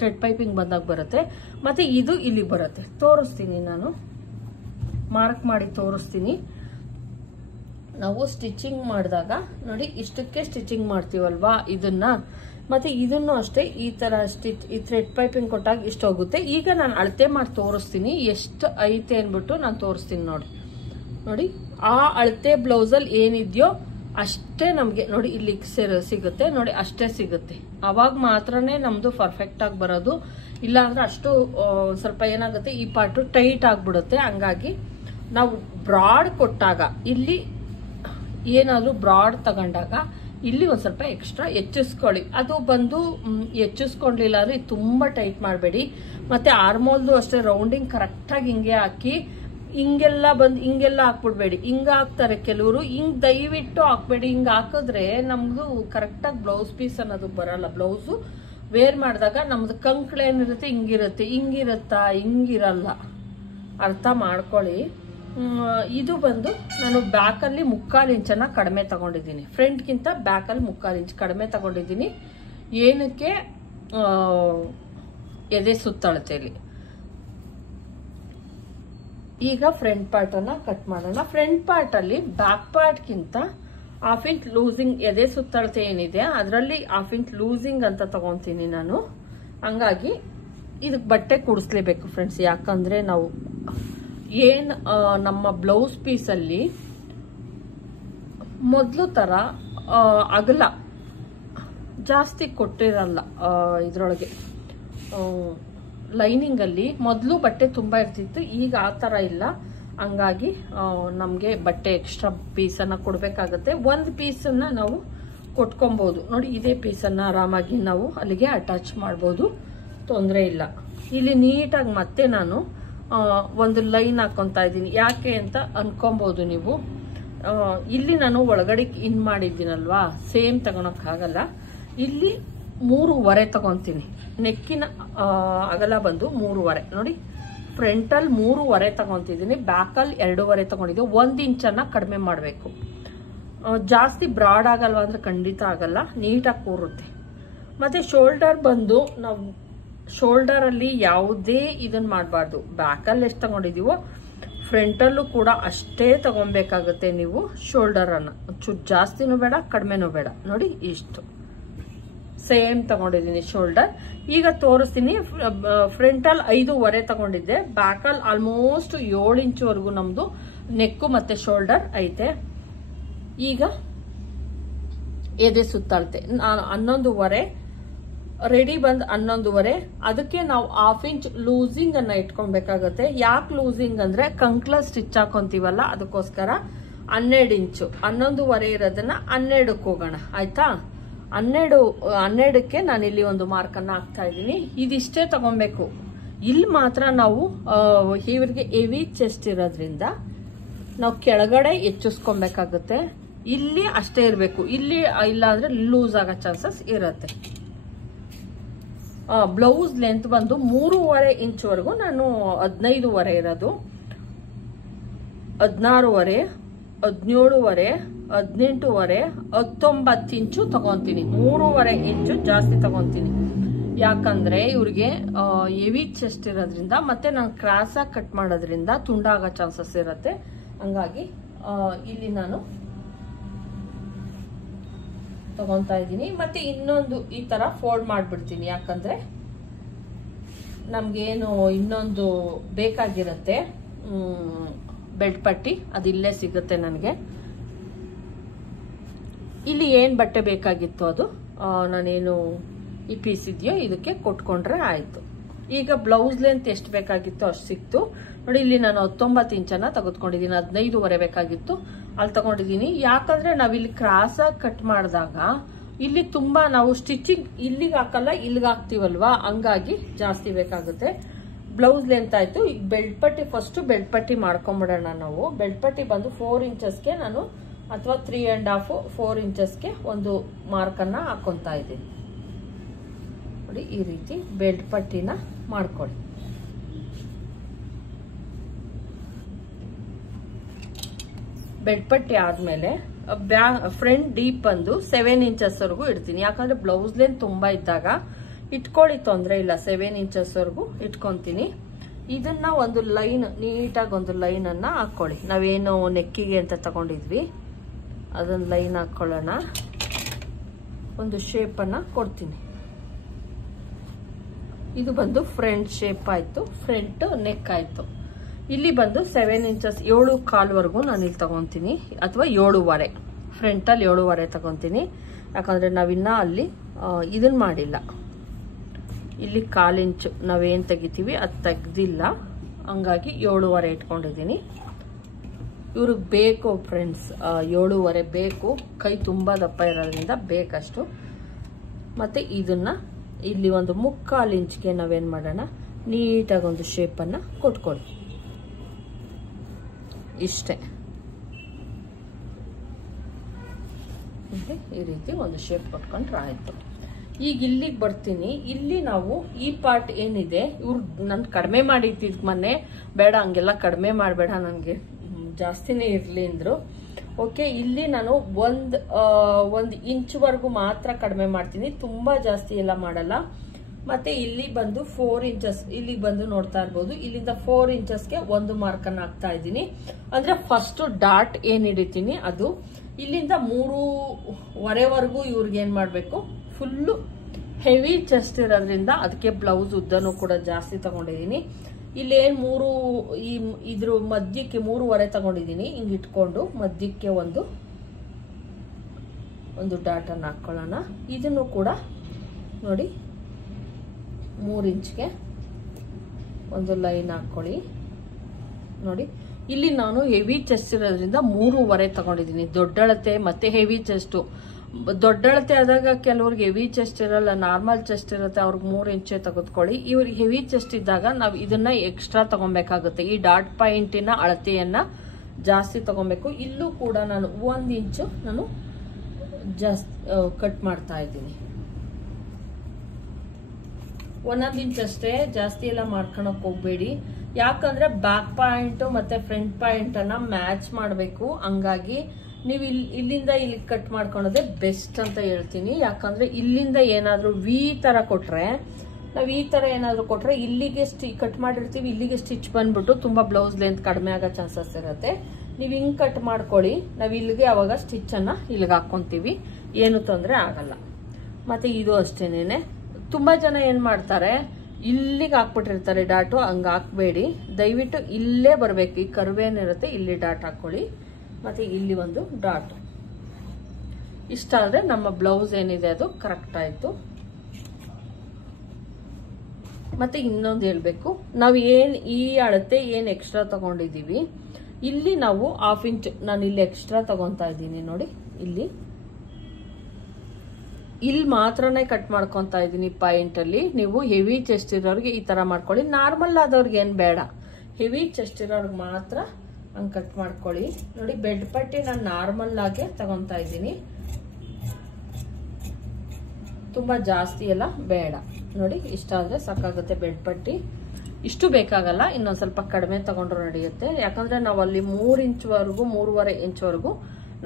ಥ್ರೆಡ್ ಪೈಪಿಂಗ್ ಬಂದಾಗ ಬರುತ್ತೆ. ಮತ್ತೆ ಇದು ಇಲ್ಲಿ ಬರುತ್ತೆ. ತೋರಿಸ್ತೀನಿ ನಾನು, ಮಾರ್ಕ್ ಮಾಡಿ ತೋರಿಸ್ತೀನಿ. ನಾವು ಸ್ಟಿಚಿಂಗ್ ಮಾಡಿದಾಗ ನೋಡಿ ಇಷ್ಟಕ್ಕೆ ಸ್ಟಿಚಿಂಗ್ ಮಾಡ್ತೀವಲ್ವಾ ಇದನ್ನ, ಮತ್ತೆ ಇದನ್ನು ಅಷ್ಟೇ ಈ ತರ ಈ ಥ್ರೆಡ್ ಪೈಪಿಂಗ್ ಕೊಟ್ಟಾಗ ಇಷ್ಟ ಹೋಗುತ್ತೆ. ಈಗ ನಾನು ಅಳತೆ ಮಾಡಿ ತೋರಿಸ್ತೀನಿ ಎಷ್ಟು ಐತೆ ಅನ್ಬಿಟ್ಟು ನಾನು ತೋರಿಸ್ತೀನಿ. ನೋಡಿ ಆ ಅಳತೆ ಬ್ಲೌಸ್ ಅಲ್ಲಿ ಏನಿದೆಯೋ ಅಷ್ಟೇ ನಮ್ಗೆ ನೋಡಿ ಇಲ್ಲಿ ಸಿಗುತ್ತೆ. ನೋಡಿ ಅಷ್ಟೇ ಸಿಗುತ್ತೆ, ಅವಾಗ ಮಾತ್ರನೇ ನಮ್ದು ಪರ್ಫೆಕ್ಟ್ ಆಗಿ ಬರೋದು. ಇಲ್ಲ ಅಂದ್ರೆ ಅಷ್ಟು ಸ್ವಲ್ಪ ಏನಾಗುತ್ತೆ, ಈ ಪಾರ್ಟ್ ಟೈಟ್ ಆಗ್ಬಿಡುತ್ತೆ. ಹಂಗಾಗಿ ನಾವು ಬ್ರಾಡ್ ಕೊಟ್ಟಾಗ ಇಲ್ಲಿ ಏನಾದ್ರೂ ಬ್ರಾಡ್ ತಗೊಂಡಾಗ ಇಲ್ಲಿ ಒಂದ್ ಸ್ವಲ್ಪ ಎಕ್ಸ್ಟ್ರಾ ಹೆಚ್ಚಿಸ್ಕೊಳ್ಳಿ. ಅದು ಬಂದು ಹೆಚ್ಚಿಸ್ಕೊಂಡ್ಲಿಲ್ಲ ಅಂದ್ರೆ ತುಂಬಾ ಟೈಟ್ ಮಾಡಬೇಡಿ. ಮತ್ತೆ ಆರ್ಮೋಲ್ದು ಅಷ್ಟೇ ರೌಂಡಿಂಗ್ ಕರೆಕ್ಟ್ ಆಗಿ ಹಿಂಗೆ ಹಾಕಿ, ಹಿಂಗೆಲ್ಲ ಹಾಕ್ಬಿಡ್ಬೇಡಿ. ಹಿಂಗ ಹಾಕ್ತಾರೆ ಕೆಲವರು, ಹಿಂಗ್ ದಯವಿಟ್ಟು ಹಾಕ್ಬೇಡಿ. ಹಿಂಗ ಹಾಕಿದ್ರೆ ನಮ್ದು ಕರೆಕ್ಟ್ ಆಗಿ ಬ್ಲೌಸ್ ಪೀಸ್ ಅನ್ನೋದು ಬರಲ್ಲ. ಬ್ಲೌಸು ವೇರ್ ಮಾಡಿದಾಗ ನಮ್ದು ಕಂಕ್ಳು ಏನಿರುತ್ತೆ ಹಿಂಗಿರುತ್ತೆ, ಹಿಂಗಿರಲ್ಲ. ಅರ್ಥ ಮಾಡ್ಕೊಳ್ಳಿ. ಇದು ಬಂದು ನಾನು ಬ್ಯಾಕಲ್ಲಿ 3/4 ಇಂಚನ್ನ ಕಡಿಮೆ ತಗೊಂಡಿದ್ದೀನಿ. ಫ್ರಂಟ್ಗಿಂತ ಬ್ಯಾಕಲ್ಲಿ 3/4 ಇಂಚ್ ಕಡಿಮೆ ತಗೊಂಡಿದ್ದೀನಿ. ಏನಕ್ಕೆ, ಎದೆ ಸುತ್ತಳತೆಯಲ್ಲಿ. ಈಗ ಫ್ರಂಟ್ ಪಾರ್ಟ್ ಅನ್ನ ಕಟ್ ಮಾಡೋಣ. ಫ್ರಂಟ್ ಪಾರ್ಟ್ ಅಲ್ಲಿ ಬ್ಯಾಕ್ ಪಾರ್ಟ್ಗಿಂತ 1/2 ಇಂಚ್ ಲೂಸಿಂಗ್, ಎದೆ ಸುತ್ತಳತೆ ಏನಿದೆ ಅದರಲ್ಲಿ 1/2 ಇಂಚ್ ಲೂಸಿಂಗ್ ಅಂತ ತಗೊಂತೀನಿ ನಾನು. ಹಂಗಾಗಿ ಇದಕ್ಕೆ ಬಟ್ಟೆ ಕೂಡಿಸ್ಲೇಬೇಕು ಫ್ರೆಂಡ್ಸ್. ಯಾಕಂದ್ರೆ ನಾವು ನಮ್ಮ ಬ್ಲೌಸ್ ಪೀಸ್ ಅಲ್ಲಿ ಮೊದಲು ತರ ಅಗಲ ಜಾಸ್ತಿ ಕೊಟ್ಟಿರಲ್ಲ. ಇದ್ರೊಳಗೆ ಲೈನಿಂಗ್ ಅಲ್ಲಿ ಮೊದಲು ಬಟ್ಟೆ ತುಂಬಾ ಇರ್ತಿತ್ತು, ಈಗ ಆ ತರ ಇಲ್ಲ. ಹಂಗಾಗಿ ನಮ್ಗೆ ಬಟ್ಟೆ ಎಕ್ಸ್ಟ್ರಾ ಪೀಸನ್ನ ಕೊಡ್ಬೇಕಾಗತ್ತೆ. ಒಂದು ಪೀಸನ್ನ ನಾವು ಕೊಟ್ಕೊಬಹುದು. ನೋಡಿ ಇದೇ ಪೀಸನ್ನ ಆರಾಮಾಗಿ ನಾವು ಅಲ್ಲಿಗೆ ಅಟ್ಯಾಚ್ ಮಾಡ್ಬೋದು, ತೊಂದರೆ ಇಲ್ಲ. ಇಲ್ಲಿ ನೀಟಾಗಿ ಮತ್ತೆ ನಾನು ಒಂದು ಲೈನ್ ಹಾಕೊಂತಾ ಇದ್ದೀನಿ. ಯಾಕೆ ಅಂತ ಅನ್ಕೊಬಹುದು ನೀವು. ಇಲ್ಲಿ ನಾನು ಒಳಗಡೆ ಇನ್ ಮಾಡಿದ್ದೀನಲ್ವಾ, ಸೇಮ್ ತಗೊಳಕ್ ಆಗಲ್ಲ. ಇಲ್ಲಿ 3.5 ತಗೊಂತೀನಿ. ನೆಕ್ಕಿನ ಅಗಲ ಬಂದು 3.5. ನೋಡಿ ಫ್ರಂಟಲ್ಲಿ 3.5 ತಗೊಂತಿದ್ದೀನಿ, ಬ್ಯಾಕಲ್ಲಿ 2.5 ತಗೊಂಡಿದ್ದೆ. 1 ಇಂಚನ್ನ ಕಡಿಮೆ ಮಾಡಬೇಕು. ಜಾಸ್ತಿ ಬ್ರಾಡ್ ಆಗಲ್ವಾ ಅಂದ್ರೆ ಖಂಡಿತ ಆಗಲ್ಲ, ನೀಟಾಗಿ ಕೂರುತ್ತೆ. ಮತ್ತೆ ಶೋಲ್ಡರ್ ಬಂದು ನಾವು ಶೋಲ್ಡರ್ ಅಲ್ಲಿ ಯಾವುದೇ ಇದನ್ನ ಮಾಡಬಾರ್ದು. ಬ್ಯಾಕಲ್ಲಿ ಎಷ್ಟು ತಗೊಂಡಿದೀವೋ ಫ್ರಂಟಲ್ಲೂ ಕೂಡ ಅಷ್ಟೇ ತಗೊಬೇಕಾಗುತ್ತೆ ನೀವು ಶೋಲ್ಡರ್ ಅನ್ನ. ಚೂರು ಜಾಸ್ತಿನೂ ಬೇಡ, ಕಡಿಮೆನೂ ಬೇಡ. ನೋಡಿ ಇಷ್ಟು ಸೇಮ್ ತಗೊಂಡಿದ್ದೀನಿ ಶೋಲ್ಡರ್. ಈಗ ತೋರಿಸ್ತೀನಿ. ಫ್ರಂಟಲ್ಲಿ 5.5 ತಗೊಂಡಿದ್ದೆ, ಬ್ಯಾಕಲ್ಲಿ ಆಲ್ಮೋಸ್ಟ್ 7 ಇಂಚ್ವರೆಗೂ ನಮ್ದು ನೆಕ್ಕು ಮತ್ತೆ ಶೋಲ್ಡರ್ ಐತೆ. ಈಗ ಎದೆ ಸುತ್ತಳತೆ ನಾನು 11.5, ರೆಡಿ ಬಂದ್ 11.5. ಅದಕ್ಕೆ ನಾವು 1/2 ಇಂಚ್ ಲೂಸಿಂಗ್ ಅನ್ನ ಇಟ್ಕೊಬೇಕಾಗತ್ತೆ. ಯಾಕೆ ಲೂಸಿಂಗ್ ಅಂದ್ರೆ ಕಂಕ್ಲ ಸ್ಟಿಚ್ ಹಾಕೊಂತೀವಲ್ಲ, ಅದಕ್ಕೋಸ್ಕರ 12 ಇಂಚು. 11.5 ಇರೋದನ್ನ 12ಕ್ಕೆ ಹೋಗೋಣ, ಆಯ್ತಾ? 12ಕ್ಕೆ ನಾನು ಇಲ್ಲಿ ಒಂದು ಮಾರ್ಕ್ ಅನ್ನ ಹಾಕ್ತಾ ಇದ್ದೀನಿ. ಇದಿಷ್ಟೇ ತಗೊಬೇಕು. ಇಲ್ಲಿ ಮಾತ್ರ ನಾವು ಇವ್ರಿಗೆ ಹೆವಿ ಚೆಸ್ಟ್ ಇರೋದ್ರಿಂದ ನಾವು ಕೆಳಗಡೆ ಹೆಚ್ಚಿಸ್ಕೊಬೇಕಾಗುತ್ತೆ. ಇಲ್ಲಿ ಅಷ್ಟೇ ಇರಬೇಕು. ಇಲ್ಲಿ ಇಲ್ಲ ಅಂದ್ರೆ ಲೂಸ್ ಆಗೋ ಚಾನ್ಸಸ್ ಇರುತ್ತೆ. ಬ್ಲೌಸ್ ಲೆಂತ್ ಬಂದು 3.5 ಇಂಚ್ವರೆಗೂ ನಾನು 15.5 ಇರೋದು, 16.5, 17.5, 18.5, 19 ಇಂಚು ತಗೊಂತೀನಿ. 3.5 ಇಂಚು ಜಾಸ್ತಿ ತಗೊಂತೀನಿ. ಯಾಕಂದ್ರೆ ಇವ್ರಿಗೆ ಹೆವಿ ಚೆಸ್ಟ್ ಇರೋದ್ರಿಂದ ಮತ್ತೆ ನಾನು ಕ್ರಾಸ್ ಆಗಿ ಕಟ್ ಮಾಡೋದ್ರಿಂದ ತುಂಡಾಗೋ ಚಾನ್ಸಸ್ ಇರುತ್ತೆ. ಹಂಗಾಗಿ ಇಲ್ಲಿ ನಾನು ತಗೊಂತಾ ಇದ್ದೀನಿ. ಮತ್ತೆ ಇನ್ನೊಂದು ಈ ತರ ಫೋಲ್ಡ್ ಮಾಡ್ಬಿಡ್ತೀನಿ, ಯಾಕಂದ್ರೆ ನಮ್ಗೇನು ಇನ್ನೊಂದು ಬೇಕಾಗಿರುತ್ತೆ ಬೆಲ್ಟ್ ಪಟ್ಟಿ, ಅದು ಇಲ್ಲೇ ಸಿಗುತ್ತೆ ನನಗೆ. ಇಲ್ಲಿ ಏನ್ ಬಟ್ಟೆ ಬೇಕಾಗಿತ್ತು ಅದು ನಾನೇನು ಈ ಪೀಸ್ ಇದೆಯೋ ಇದಕ್ಕೆ ಕೊಟ್ಕೊಂಡ್ರೆ ಆಯ್ತು. ಈಗ ಬ್ಲೌಸ್ ಲೆಂತ್ ಎಷ್ಟು ಬೇಕಾಗಿತ್ತು ಅಷ್ಟು ಸಿಕ್ತು ನೋಡಿ. ಇಲ್ಲಿ ನಾನು 19 ಇಂಚನ್ನ ತೆಗೆದುಕೊಂಡಿದ್ದೀನಿ, 15.5 ಬೇಕಾಗಿತ್ತು, ಅಲ್ಲಿ ತಗೊಂಡಿದ್ದೀನಿ. ಯಾಕಂದ್ರೆ ನಾವಿಲ್ಲಿ ಕ್ರಾಸ್ ಆಗಿ ಕಟ್ ಮಾಡಿದಾಗ ಇಲ್ಲಿ ತುಂಬಾ ನಾವು ಸ್ಟಿಚಿಂಗ್ ಇಲ್ಲಿಗೆ ಹಾಕಲ್ಲ, ಇಲ್ಲಿಗೆ ಹಾಕ್ತಿವಲ್ವಾ, ಹಂಗಾಗಿ ಜಾಸ್ತಿ ಬೇಕಾಗುತ್ತೆ. ಬ್ಲೌಸ್ ಲೆಂತ್ ಆಯ್ತು. ಈಗ ಬೆಲ್ಟ್ ಪಟ್ಟಿ ಫಸ್ಟ್ ಬೆಲ್ಟ್ ಪಟ್ಟಿ ಮಾಡ್ಕೊಂಡ್ಬಿಡೋಣ ನಾವು. ಬೆಲ್ಟ್ ಪಟ್ಟಿ ಬಂದು 4 ಇಂಚಸ್ಗೆ ನಾನು ಅಥವಾ 3.5 4 ಇಂಚಸ್ಗೆ ಒಂದು ಮಾರ್ಕನ್ನ ಹಾಕೊಂತಾ ಇದ್ದೀನಿ ನೋಡಿ. ಈ ರೀತಿ ಬೆಲ್ಟ್ ಪಟ್ಟಿನ ಮಾಡ್ಕೊಳ್ಳಿ. ಬೆಲ್ಟ್ ಪಟ್ಟಿ ಆದ್ಮೇಲೆ ಫ್ರಂಟ್ ಡೀಪ್ ಬಂದು 7 ಇಂಚಸ್ ವರೆಗೂ ಇಡ್ತೀನಿ. ಯಾಕಂದ್ರೆ ಬ್ಲೌಸ್ ಲೆಂತ್ ತುಂಬಾ ಇದ್ದಾಗ ಇಟ್ಕೊಳ್ಳಿ, ತೊಂದ್ರೆ ಇಲ್ಲ. 7 ಇಂಚಸ್ ವರೆಗೂ ಇಟ್ಕೊಂತೀನಿ. ಇದನ್ನ ಒಂದು ಲೈನ್ ನೀಟಾಗಿ ಒಂದು ಲೈನ್ ಅನ್ನ ಹಾಕೊಳ್ಳಿ. ನಾವೇನು ನೆಕ್ಕಿಗೆ ಅಂತ ತಗೊಂಡಿದ್ವಿ ಅದನ್ನ ಲೈನ್ ಹಾಕೊಳ್ಳೋಣ. ಒಂದು ಶೇಪ್ ಅನ್ನ ಕೊಡ್ತೀನಿ. ಇದು ಬಂದು ಫ್ರಂಟ್ ಶೇಪ್ ಆಯ್ತು, ಫ್ರಂಟ್ ನೆಕ್ ಆಯ್ತು. ಇಲ್ಲಿ ಬಂದು 7 ಇಂಚಸ್ 7.25 ವರೆಗೂ ನಾನು ಇಲ್ಲಿ ತಗೊಂತೀನಿ, ಅಥವಾ 7.5. ಫ್ರಂಟ್ ಅಲ್ಲಿ 7.5 ತಗೊಂತೀನಿ. ಯಾಕಂದ್ರೆ ನಾವಿನ್ನ ಅಲ್ಲಿ ಇದನ್ನ ಮಾಡಿಲ್ಲ. ಇಲ್ಲಿ 1/4 ಇಂಚು ನಾವೇನ್ ತೆಗಿತೀವಿ ಅದು ತೆಗ್ದಿಲ್ಲ, ಹಂಗಾಗಿ 7.5 ಇಟ್ಕೊಂಡಿದ್ದೀನಿ. ಇವ್ರಿಗೆ ಬೇಕು ಫ್ರೆಂಡ್ಸ್, 7.5 ಬೇಕು. ಕೈ ತುಂಬಾ ದಪ್ಪ ಇರೋದ್ರಿಂದ ಬೇಕಷ್ಟು. ಮತ್ತೆ ಇದನ್ನ ಇಲ್ಲಿ ಒಂದು 3/4 ಇಂಚ್ಗೆ ನಾವೇನ್ ಮಾಡೋಣ, ನೀಟಾಗಿ ಒಂದು ಶೇಪ್ ಅನ್ನ ಕೊಟ್ಕೊಳ್ಳಿ. ಇಷ್ಟೇ, ಈ ರೀತಿ ಒಂದು ಶೇಪ್ ಕೊಟ್ಕೊಂಡ್ರೆ ಆಯ್ತು. ಈಗ ಇಲ್ಲಿಗೆ ಬರ್ತೀನಿ. ಇಲ್ಲಿ ನಾವು ಈ ಪಾರ್ಟ್ ಏನಿದೆ, ಇವ್ರು ನನ್ ಕಡಿಮೆ ಮಾಡಿಟ್ಟಿದ್ ಮೊನ್ನೆ, ಬೇಡ ಹಂಗೆಲ್ಲ ಕಡಿಮೆ ಮಾಡಬೇಡ, ನನಗೆ ಜಾಸ್ತಿನೇ ಇರ್ಲಿ ಅಂದ್ರು. ಓಕೆ, ಇಲ್ಲಿ ನಾನು ಒಂದು ಇಂಚ್ವರೆಗೂ ಮಾತ್ರ ಕಡಿಮೆ ಮಾಡ್ತೀನಿ, ತುಂಬಾ ಜಾಸ್ತಿ ಎಲ್ಲ ಮಾಡಲ್ಲ. ಮತ್ತೆ ಇಲ್ಲಿ ಬಂದು 4 ಇಂಚಸ್, ಇಲ್ಲಿಗೆ ಬಂದು ನೋಡ್ತಾ ಇರ್ಬೋದು, ಇಲ್ಲಿಂದ 4 ಇಂಚಸ್ಗೆ ಒಂದು ಮಾರ್ಕ್ ಅನ್ನ ಹಾಕ್ತಾ ಇದ್ದೀನಿ. ಅಂದ್ರೆ ಫಸ್ಟ್ ಡಾಟ್ ಏನ್ ಹಿಡಿತೀನಿ ಅದು. ಇಲ್ಲಿಂದ 3.25 ಇವ್ರಿಗೆ ಏನ್ ಮಾಡ್ಬೇಕು, ಫುಲ್ಲು ಹೆವಿ ಚೆಸ್ಟ್ ಇರೋದ್ರಿಂದ ಅದಕ್ಕೆ ಬ್ಲೌಸ್ ಉದ್ದನೂ ಕೂಡ ಜಾಸ್ತಿ ತಗೊಂಡಿದ್ದೀನಿ. ಇಲ್ಲೇನ್ ಇದ್ರ ಮಧ್ಯಕ್ಕೆ 3.25 ತಗೊಂಡಿದ್ದೀನಿ. ಹಿಂಗ್ ಇಟ್ಕೊಂಡು ಮಧ್ಯಕ್ಕೆ ಒಂದು ಡಾಟ್ ಅನ್ನ ಹಾಕೊಳ್ಳೋಣ. ಇದನ್ನು ಕೂಡ ನೋಡಿ 3 ಇಂಚ್ಗೆ ಒಂದು ಲೈನ್ ಹಾಕೊಳ್ಳಿ ನೋಡಿ. ಇಲ್ಲಿ ನಾನು ಹೆವಿ ಚೆಸ್ಟ್ ಇರೋದ್ರಿಂದ 3.25 ತಗೊಂಡಿದ್ದೀನಿ. ದೊಡ್ಡಳತೆ ಮತ್ತೆ ಹೆವಿ ಚೆಸ್ಟ್. ದೊಡ್ಡಳತೆ ಆದಾಗ ಕೆಲವ್ರಿಗೆ ಹೆವಿ ಚೆಸ್ಟ್ ಇರಲ್ಲ, ನಾರ್ಮಲ್ ಚೆಸ್ಟ್ ಇರುತ್ತೆ, ಅವ್ರಿಗೆ 3 ಇಂಚೆ ತೆಗೆದುಕೊಳ್ಳಿ. ಇವ್ರಿಗೆ ಹೆವಿ ಚೆಸ್ಟ್ ಇದ್ದಾಗ ನಾವು ಇದನ್ನ ಎಕ್ಸ್ಟ್ರಾ ತಗೊಬೇಕಾಗುತ್ತೆ. ಈ ಡಾಟ್ ಪಾಯಿಂಟಿನ ಅಳತೆಯನ್ನ ಜಾಸ್ತಿ ತಗೊಬೇಕು. ಇಲ್ಲೂ ಕೂಡ ನಾನು 1 ಇಂಚು ನಾನು ಜಾಸ್ತಿ ಕಟ್ ಮಾಡ್ತಾ ಇದ್ದೀನಿ. 1 ಇಂಚ್ ಅಷ್ಟೇ, ಜಾಸ್ತಿ ಎಲ್ಲ ಮಾಡ್ಕೊಳಕ್ ಹೋಗ್ಬೇಡಿ. ಯಾಕಂದ್ರೆ ಬ್ಯಾಕ್ ಪಾಯಿಂಟ್ ಮತ್ತೆ ಫ್ರಂಟ್ ಪಾಯಿಂಟ್ ಅನ್ನ ಮ್ಯಾಚ್ ಮಾಡಬೇಕು. ಹಂಗಾಗಿ ನೀವು ಇಲ್ಲಿಂದ ಇಲ್ಲಿ ಕಟ್ ಮಾಡ್ಕೊಳೋದೇ ಬೆಸ್ಟ್ ಅಂತ ಹೇಳ್ತೀನಿ. ಯಾಕಂದ್ರೆ ಇಲ್ಲಿಂದ ಏನಾದ್ರೂ ವಿ ತರ ಕೊಟ್ರೆ, ನಾವ್ ಈ ತರ ಏನಾದ್ರು ಕೊಟ್ರೆ ಇಲ್ಲಿಗೆ ಕಟ್ ಮಾಡಿರ್ತೀವಿ, ಇಲ್ಲಿಗೆ ಸ್ಟಿಚ್ ಬಂದ್ಬಿಟ್ಟು ತುಂಬಾ ಬ್ಲೌಸ್ ಲೆಂತ್ ಕಡಿಮೆ ಆಗೋ ಚಾನ್ಸಸ್ ಇರುತ್ತೆ. ನೀವ್ ಹಿಂಗ್ ಕಟ್ ಮಾಡ್ಕೊಳ್ಳಿ, ನಾವ್ ಇಲ್ಲಿಗೆ ಅವಾಗ ಸ್ಟಿಚ್ ಅನ್ನ ಇಲ್ಲಿಗೆ ಹಾಕೊಂತೀವಿ, ಏನು ತೊಂದ್ರೆ ಆಗಲ್ಲ. ಮತ್ತೆ ಇದು ಅಷ್ಟೇನೆ. ತುಂಬಾ ಜನ ಏನ್ ಮಾಡ್ತಾರೆ, ಇಲ್ಲಿಗೆ ಹಾಕ್ಬಿಟ್ಟಿರ್ತಾರೆ ಡಾಟು. ಹಂಗ ಹಾಕ್ಬೇಡಿ, ದಯವಿಟ್ಟು ಇಲ್ಲೇ ಬರ್ಬೇಕು. ಈ ಕರ್ವೇನಿರುತ್ತೆ ಇಲ್ಲಿ ಡಾಟ್ ಹಾಕೊಳ್ಳಿ, ಮತ್ತೆ ಇಲ್ಲಿ ಒಂದು ಡಾಟ್. ಇಷ್ಟ ಆದ್ರೆ ನಮ್ಮ ಬ್ಲೌಸ್ ಏನಿದೆ ಅದು ಕರೆಕ್ಟ್ ಆಯ್ತು. ಮತ್ತೆ ಇನ್ನೊಂದು ಹೇಳ್ಬೇಕು, ನಾವು ಈ ಅಳತೆ ಏನ್ ಎಕ್ಸ್ಟ್ರಾ ತಗೊಂಡಿದೀವಿ, ಇಲ್ಲಿ ನಾವು 1/2 ಇಂಚ್ ನಾನು ಇಲ್ಲಿ ಎಕ್ಸ್ಟ್ರಾ ತಗೊಂತಾ ಇದ್ದೀನಿ ನೋಡಿ. ಇಲ್ಲಿ ಮಾತ್ರನೇ ಕಟ್ ಮಾಡ್ಕೊಂತಾ ಇದ್ದೀನಿ ಪಾಯಿಂಟ್ ಅಲ್ಲಿ. ನೀವು ಹೆವಿ ಚೆಸ್ಟ್ ಇರೋರಿಗೆ ಈ ತರ ಮಾಡ್ಕೊಳ್ಳಿ, ನಾರ್ಮಲ್ ಆದವ್ರಿಗೆ ಏನ್ ಬೇಡ, ಹೆವಿ ಚೆಸ್ಟ್ ಇರೋರ್ಗೆ ಮಾತ್ರ ಹಂಗ್ ಕಟ್ ಮಾಡ್ಕೊಳ್ಳಿ ನೋಡಿ. ಬೆಡ್ ಪಟ್ಟಿ ನಾನು ನಾರ್ಮಲ್ ಆಗಿ ತಗೊಂತಾ ಇದ್ದೀನಿ, ತುಂಬಾ ಜಾಸ್ತಿ ಎಲ್ಲ ಬೇಡ ನೋಡಿ. ಇಷ್ಟ ಆದ್ರೆ ಸಾಕಾಗುತ್ತೆ ಬೆಡ್ ಪಟ್ಟಿ. ಇಷ್ಟು ಬೇಕಾಗಲ್ಲ, ಇನ್ನೊಂದ್ ಸ್ವಲ್ಪ ಕಡಿಮೆ ತಗೊಂಡ್ರು ನಡೆಯುತ್ತೆ. ಯಾಕಂದ್ರೆ ನಾವು ಅಲ್ಲಿ 3 ಇಂಚ್ವರೆಗೂ 3.25 ಇಂಚ್ವರೆಗೂ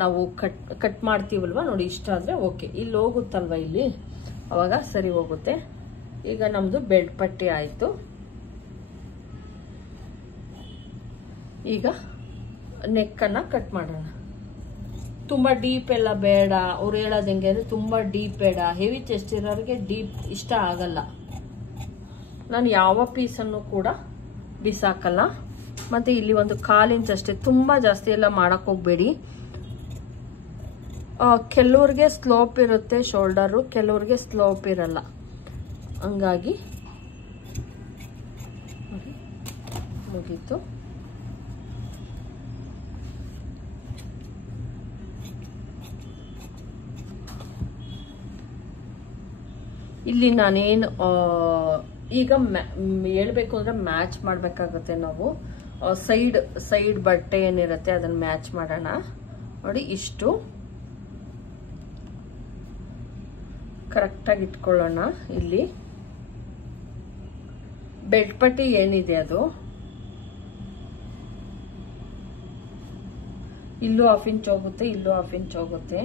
ನಾವು ಕಟ್ ಮಾಡ್ತೀವಲ್ವಾ ನೋಡಿ. ಇಷ್ಟ ಆದ್ರೆ ಓಕೆ. ಇಲ್ಲಿ ಹೋಗುತ್ತಲ್ವಾ, ಇಲ್ಲಿ ಅವಾಗ ಸರಿ ಹೋಗುತ್ತೆ. ಈಗ ನಮ್ದು ಬೆಲ್ಟ್ ಪಟ್ಟಿ ಆಯ್ತು. ಈಗ ನೆಕ್ಕನ್ನ ಕಟ್ ಮಾಡೋಣ. ತುಂಬಾ ಡೀಪ್ ಎಲ್ಲ ಬೇಡ, ಅವ್ರು ಹೇಳೋದು ಹೆಂಗೆ ಅಂದ್ರೆ ತುಂಬಾ ಡೀಪ್ ಬೇಡ, ಹೆವಿ ಚೆಸ್ಟ್ ಇರೋರಿಗೆ ಡೀಪ್ ಇಷ್ಟ ಆಗಲ್ಲ. ನಾನು ಯಾವ ಪೀಸನ್ನು ಕೂಡ ಬಿಸಾಕಲ್ಲ. ಮತ್ತೆ ಇಲ್ಲಿ ಒಂದು 1/4 ಇಂಚ್ ಅಷ್ಟೇ, ತುಂಬಾ ಜಾಸ್ತಿ ಎಲ್ಲ ಮಾಡಕ್ ಹೋಗ್ಬೇಡಿ. ಕೆಲವ್ರಿಗೆ ಸ್ಲೋಪ್ ಇರುತ್ತೆ ಶೋಲ್ಡರು, ಕೆಲವ್ರಿಗೆ ಸ್ಲೋಪ್ ಇರಲ್ಲ. ಹಂಗಾಗಿ ಮುಗೀತು. ಇಲ್ಲಿ ನಾನೇನು ಈಗ ಹೇಳ್ಬೇಕು ಅಂದ್ರೆ ಮ್ಯಾಚ್ ಮಾಡ್ಬೇಕಾಗುತ್ತೆ ನಾವು. ಸೈಡ್ ಬಟ್ಟೆ ಏನಿರುತ್ತೆ ಅದನ್ನ ಮ್ಯಾಚ್ ಮಾಡೋಣ. ನೋಡಿ, ಇಷ್ಟು ಕರೆಕ್ಟಾಗಿ ಇಟ್ಕೊಳ್ಳೋಣ. ಇಲ್ಲಿ ಬೆಲ್ಟ್ ಪಟ್ಟಿ ಏನಿದೆ ಅದು ಇಲ್ಲೂ 1/2 ಇಂಚ್ ಹೋಗುತ್ತೆ, ಇಲ್ಲೂ 1/2 ಇಂಚ್ ಹೋಗುತ್ತೆ.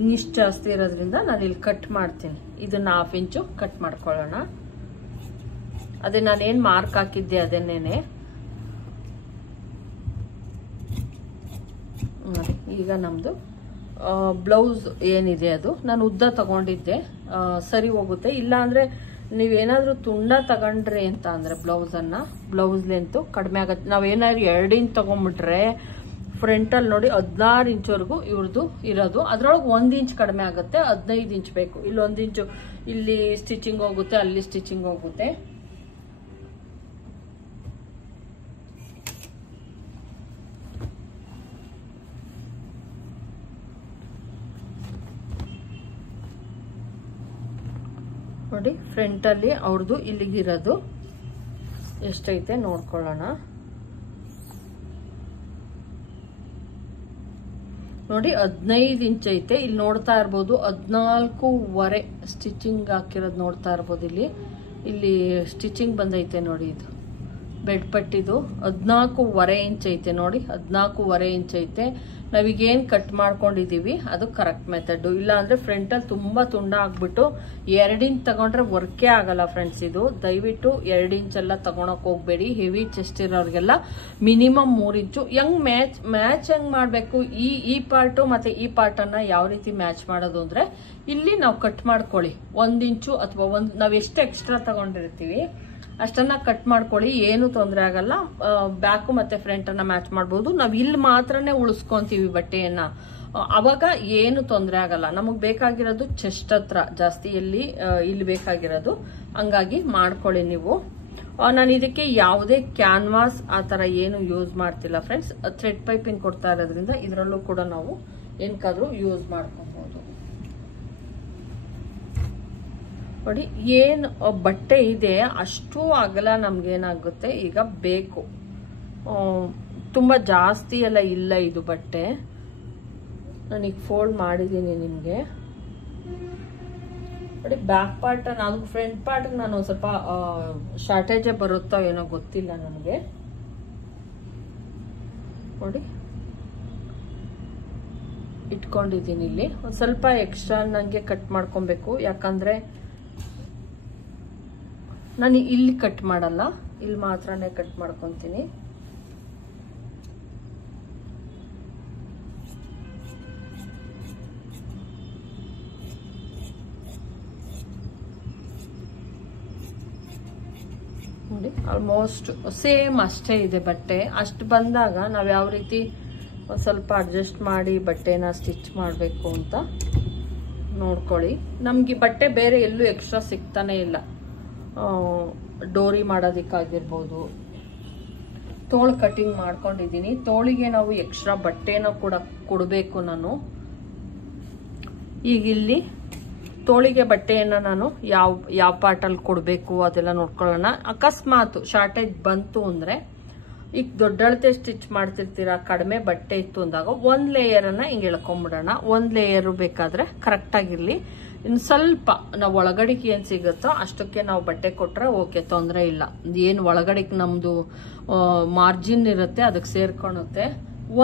ಇನ್ನಿಷ್ಟು ಜಾಸ್ತಿ ಇರೋದ್ರಿಂದ ನಾನು ಇಲ್ಲಿ ಕಟ್ ಮಾಡ್ತೀನಿ. ಇದನ್ನ 1/2 ಇಂಚು ಕಟ್ ಮಾಡ್ಕೊಳ್ಳೋಣ. ಅದೇ ನಾನೇನ್ ಮಾರ್ಕ್ ಹಾಕಿದ್ದೆ ಅದನ್ನೇನೆ. ಈಗ ನಮ್ದು ಬ್ಲೌಸ್ ಏನಿದೆ ಅದು ನಾನು ಉದ್ದ ತಗೊಂಡಿದ್ದೆ, ಸರಿ ಹೋಗುತ್ತೆ. ಇಲ್ಲ ಅಂದ್ರೆ ನೀವೇನಾದ್ರೂ ತುಂಡ ತಗೊಂಡ್ರಿ ಅಂತ ಅಂದ್ರೆ ಬ್ಲೌಸ್ ಲೆಂತ್ ಕಡಿಮೆ ಆಗತ್ತೆ. ನಾವೇನಾದ್ರು 2 ಇಂಚ್ ತಗೊಂಡ್ಬಿಟ್ರೆ ಫ್ರಂಟ್ ಅಲ್ಲಿ ನೋಡಿ 16 ಇಂಚ್ವರೆಗೂ ಇವ್ರದ್ದು ಇರೋದು. ಅದ್ರೊಳಗೆ 1 ಇಂಚ್ ಕಡಿಮೆ ಆಗುತ್ತೆ, 15 ಇಂಚ್ ಬೇಕು. ಇಲ್ಲಿ 1 ಇಂಚು ಇಲ್ಲಿ ಸ್ಟಿಚಿಂಗ್ ಹೋಗುತ್ತೆ, ಅಲ್ಲಿ ಸ್ಟಿಚಿಂಗ್ ಹೋಗುತ್ತೆ. ನೋಡಿ, ಫ್ರಂಟ್ ಅಲ್ಲಿ ಅವ್ರದ್ದು ಇಲ್ಲಿಗಿರೋದು ಎಷ್ಟೈತೆ ನೋಡ್ಕೊಳ್ಳೋಣ. ನೋಡಿ 15 ಇಂಚ್ ಐತೆ. ಇಲ್ಲಿ ನೋಡ್ತಾ ಇರ್ಬೋದು 14.5 ಸ್ಟಿಚಿಂಗ್ ಹಾಕಿರೋದು ನೋಡ್ತಾ ಇರ್ಬೋದು. ಇಲ್ಲಿ ಸ್ಟಿಚಿಂಗ್ ಬಂದೈತೆ ನೋಡಿ. ಇದು ಬೆಡ್ ಪಟ್ಟಿದು 14.5 ಇಂಚ್ ಐತೆ ನೋಡಿ, 14.5 ಇಂಚ್ ಐತೆ. ನಾವೀಗೇನ್ ಕಟ್ ಮಾಡ್ಕೊಂಡಿದೀವಿ ಅದು ಕರೆಕ್ಟ್ ಮೆಥಡ್. ಇಲ್ಲ ಅಂದ್ರೆ ಫ್ರಂಟ್ ಅಲ್ಲಿ ತುಂಬಾ ತುಂಡ ಆಗ್ಬಿಟ್ಟು 2 ಇಂಚ್ ತಗೊಂಡ್ರೆ ವರ್ಕೇ ಆಗಲ್ಲ ಫ್ರೆಂಡ್ಸ್. ಇದು ದಯವಿಟ್ಟು 2 ಇಂಚ್ ಎಲ್ಲ ತಗೊಳಕ್ ಹೋಗ್ಬೇಡಿ. ಹೆವಿ ಚೆಸ್ಟ್ ಇರೋರ್ಗೆಲ್ಲ ಮಿನಿಮಮ್ 3 ಇಂಚು. ಮ್ಯಾಚ್ ಹೆಂಗ್ ಮಾಡ್ಬೇಕು, ಈ ಪಾರ್ಟ್ ಮತ್ತೆ ಈ ಪಾರ್ಟ್ ಅನ್ನ ಯಾವ ರೀತಿ ಮ್ಯಾಚ್ ಮಾಡೋದು ಅಂದ್ರೆ, ಇಲ್ಲಿ ನಾವು ಕಟ್ ಮಾಡ್ಕೊಳ್ಳಿ 1 ಇಂಚು ಅಥವಾ ನಾವ್ ಎಷ್ಟು ಎಕ್ಸ್ಟ್ರಾ ತಗೊಂಡಿರ್ತೀವಿ ಅಷ್ಟನ್ನ ಕಟ್ ಮಾಡ್ಕೊಳ್ಳಿ, ಏನು ತೊಂದರೆ ಆಗಲ್ಲ. ಬ್ಯಾಕು ಮತ್ತೆ ಫ್ರಂಟ್ ಅನ್ನ ಮ್ಯಾಚ್ ಮಾಡಬಹುದು. ನಾವ್ ಇಲ್ಲಿ ಮಾತ್ರನೇ ಉಳಿಸ್ಕೊಂತೀವಿ ಬಟ್ಟೆಯನ್ನ, ಅವಾಗ ಏನು ತೊಂದರೆ ಆಗಲ್ಲ. ನಮಗ್ ಬೇಕಾಗಿರೋದು ಚೆಸ್ಟ್ ಹತ್ರ ಜಾಸ್ತಿ, ಇಲ್ಲಿ ಬೇಕಾಗಿರೋದು. ಹಂಗಾಗಿ ಮಾಡ್ಕೊಳ್ಳಿ ನೀವು. ನಾನು ಇದಕ್ಕೆ ಯಾವುದೇ ಕ್ಯಾನ್ವಾಸ್ ಆ ತರ ಏನು ಯೂಸ್ ಮಾಡ್ತಿಲ್ಲ ಫ್ರೆಂಡ್ಸ್. ಥ್ರೆಡ್ ಪೈಪಿಂಗ್ ಕೊಡ್ತಾ ಇರೋದ್ರಿಂದ ಇದರಲ್ಲೂ ಕೂಡ ನಾವು ಏನಕ್ಕಾದ್ರೂ ಯೂಸ್ ಮಾಡ್ಕೊಬಹುದು. ನೋಡಿ, ಏನ್ ಬಟ್ಟೆ ಇದೆ ಅಷ್ಟು ಅಗಲ ನಮ್ಗೇನಾಗುತ್ತೆ ಈಗ ಬೇಕು. ತುಂಬಾ ಜಾಸ್ತಿ ಎಲ್ಲ ಇಲ್ಲ ಇದು ಬಟ್ಟೆ. ನಾನೀಗ ಫೋಲ್ಡ್ ಮಾಡಿದ್ದೀನಿ ನಿಮ್ಗೆ. ನೋಡಿ, ಬ್ಯಾಕ್ ಪಾರ್ಟ್ ನಾನು ಫ್ರಂಟ್ ಪಾರ್ಟ್ ನಾನು ಸ್ವಲ್ಪ ಶಾರ್ಟೇಜ್ ಬರುತ್ತೋ ಏನೋ ಗೊತ್ತಿಲ್ಲ ನನಗೆ. ನೋಡಿ, ಇಟ್ಕೊಂಡಿದ್ದೀನಿ. ಇಲ್ಲಿ ಒಂದ್ ಸ್ವಲ್ಪ ಎಕ್ಸ್ಟ್ರಾ ನಂಗೆ ಕಟ್ ಮಾಡ್ಕೊಬೇಕು. ಯಾಕಂದ್ರೆ ನಾನು ಇಲ್ಲಿ ಕಟ್ ಮಾಡಲ್ಲ, ಇಲ್ಲಿ ಮಾತ್ರನೇ ಕಟ್ ಮಾಡ್ಕೊಂತೀನಿ. ನೋಡಿ, ಆಲ್ಮೋಸ್ಟ್ ಸೇಮ್ ಅಷ್ಟೇ ಇದೆ ಬಟ್ಟೆ. ಅಷ್ಟು ಬಂದಾಗ ನಾವ್ ಯಾವ ರೀತಿ ಸ್ವಲ್ಪ ಅಡ್ಜಸ್ಟ್ ಮಾಡಿ ಬಟ್ಟೆನ ಸ್ಟಿಚ್ ಮಾಡಬೇಕು ಅಂತ ನೋಡ್ಕೊಳ್ಳಿ. ನಮ್ಗೆ ಬಟ್ಟೆ ಬೇರೆ ಎಲ್ಲೂ ಎಕ್ಸ್ಟ್ರಾ ಸಿಗ್ತಾನೆ ಇಲ್ಲ. ಡೋರಿ ಮಾಡೋದಿಕ್ಕಾಗಿರ್ಬೋದು. ತೋಳು ಕಟಿಂಗ್ ಮಾಡ್ಕೊಂಡಿದ್ದೀನಿ. ತೋಳಿಗೆ ನಾವು ಎಕ್ಸ್ಟ್ರಾ ಬಟ್ಟೆನ ಕೂಡ ಕೊಡಬೇಕು ನಾನು. ಈಗ ಇಲ್ಲಿ ತೋಳಿಗೆ ಬಟ್ಟೆಯನ್ನ ನಾನು ಯಾವ ಪಾರ್ಟಲ್ಲಿ ಕೊಡಬೇಕು ಅದೆಲ್ಲ ನೋಡ್ಕೊಳ್ಳೋಣ. ಅಕಸ್ಮಾತ್ ಶಾರ್ಟೇಜ್ ಬಂತು ಅಂದ್ರೆ, ಈಗ ದೊಡ್ಡ ಅಳತೆ ಸ್ಟಿಚ್ ಮಾಡ್ತಿರ್ತೀರಾ, ಕಡಿಮೆ ಬಟ್ಟೆ ಇತ್ತು ಅಂದಾಗ 1 ಲೇಯರ್ ಅನ್ನ ಹಿಂಗೆ ಎಳ್ಕೊಂಡ್ಬಿಡೋಣ. 1 ಲೇಯರ್ ಬೇಕಾದ್ರೆ ಕರೆಕ್ಟ್ ಆಗಿರ್ಲಿ. ಇನ್ನು ಸ್ವಲ್ಪ ನಾವು ಒಳಗಡೆಗೆ ಏನ್ ಸಿಗುತ್ತೋ ಅಷ್ಟಕ್ಕೆ ನಾವು ಬಟ್ಟೆ ಕೊಟ್ರೆ ಓಕೆ, ತೊಂದರೆ ಇಲ್ಲ. ಏನು ಒಳಗಡೆಗೆ ನಮ್ದು ಮಾರ್ಜಿನ್ ಇರುತ್ತೆ ಅದಕ್ಕೆ ಸೇರ್ಕೊಳುತ್ತೆ.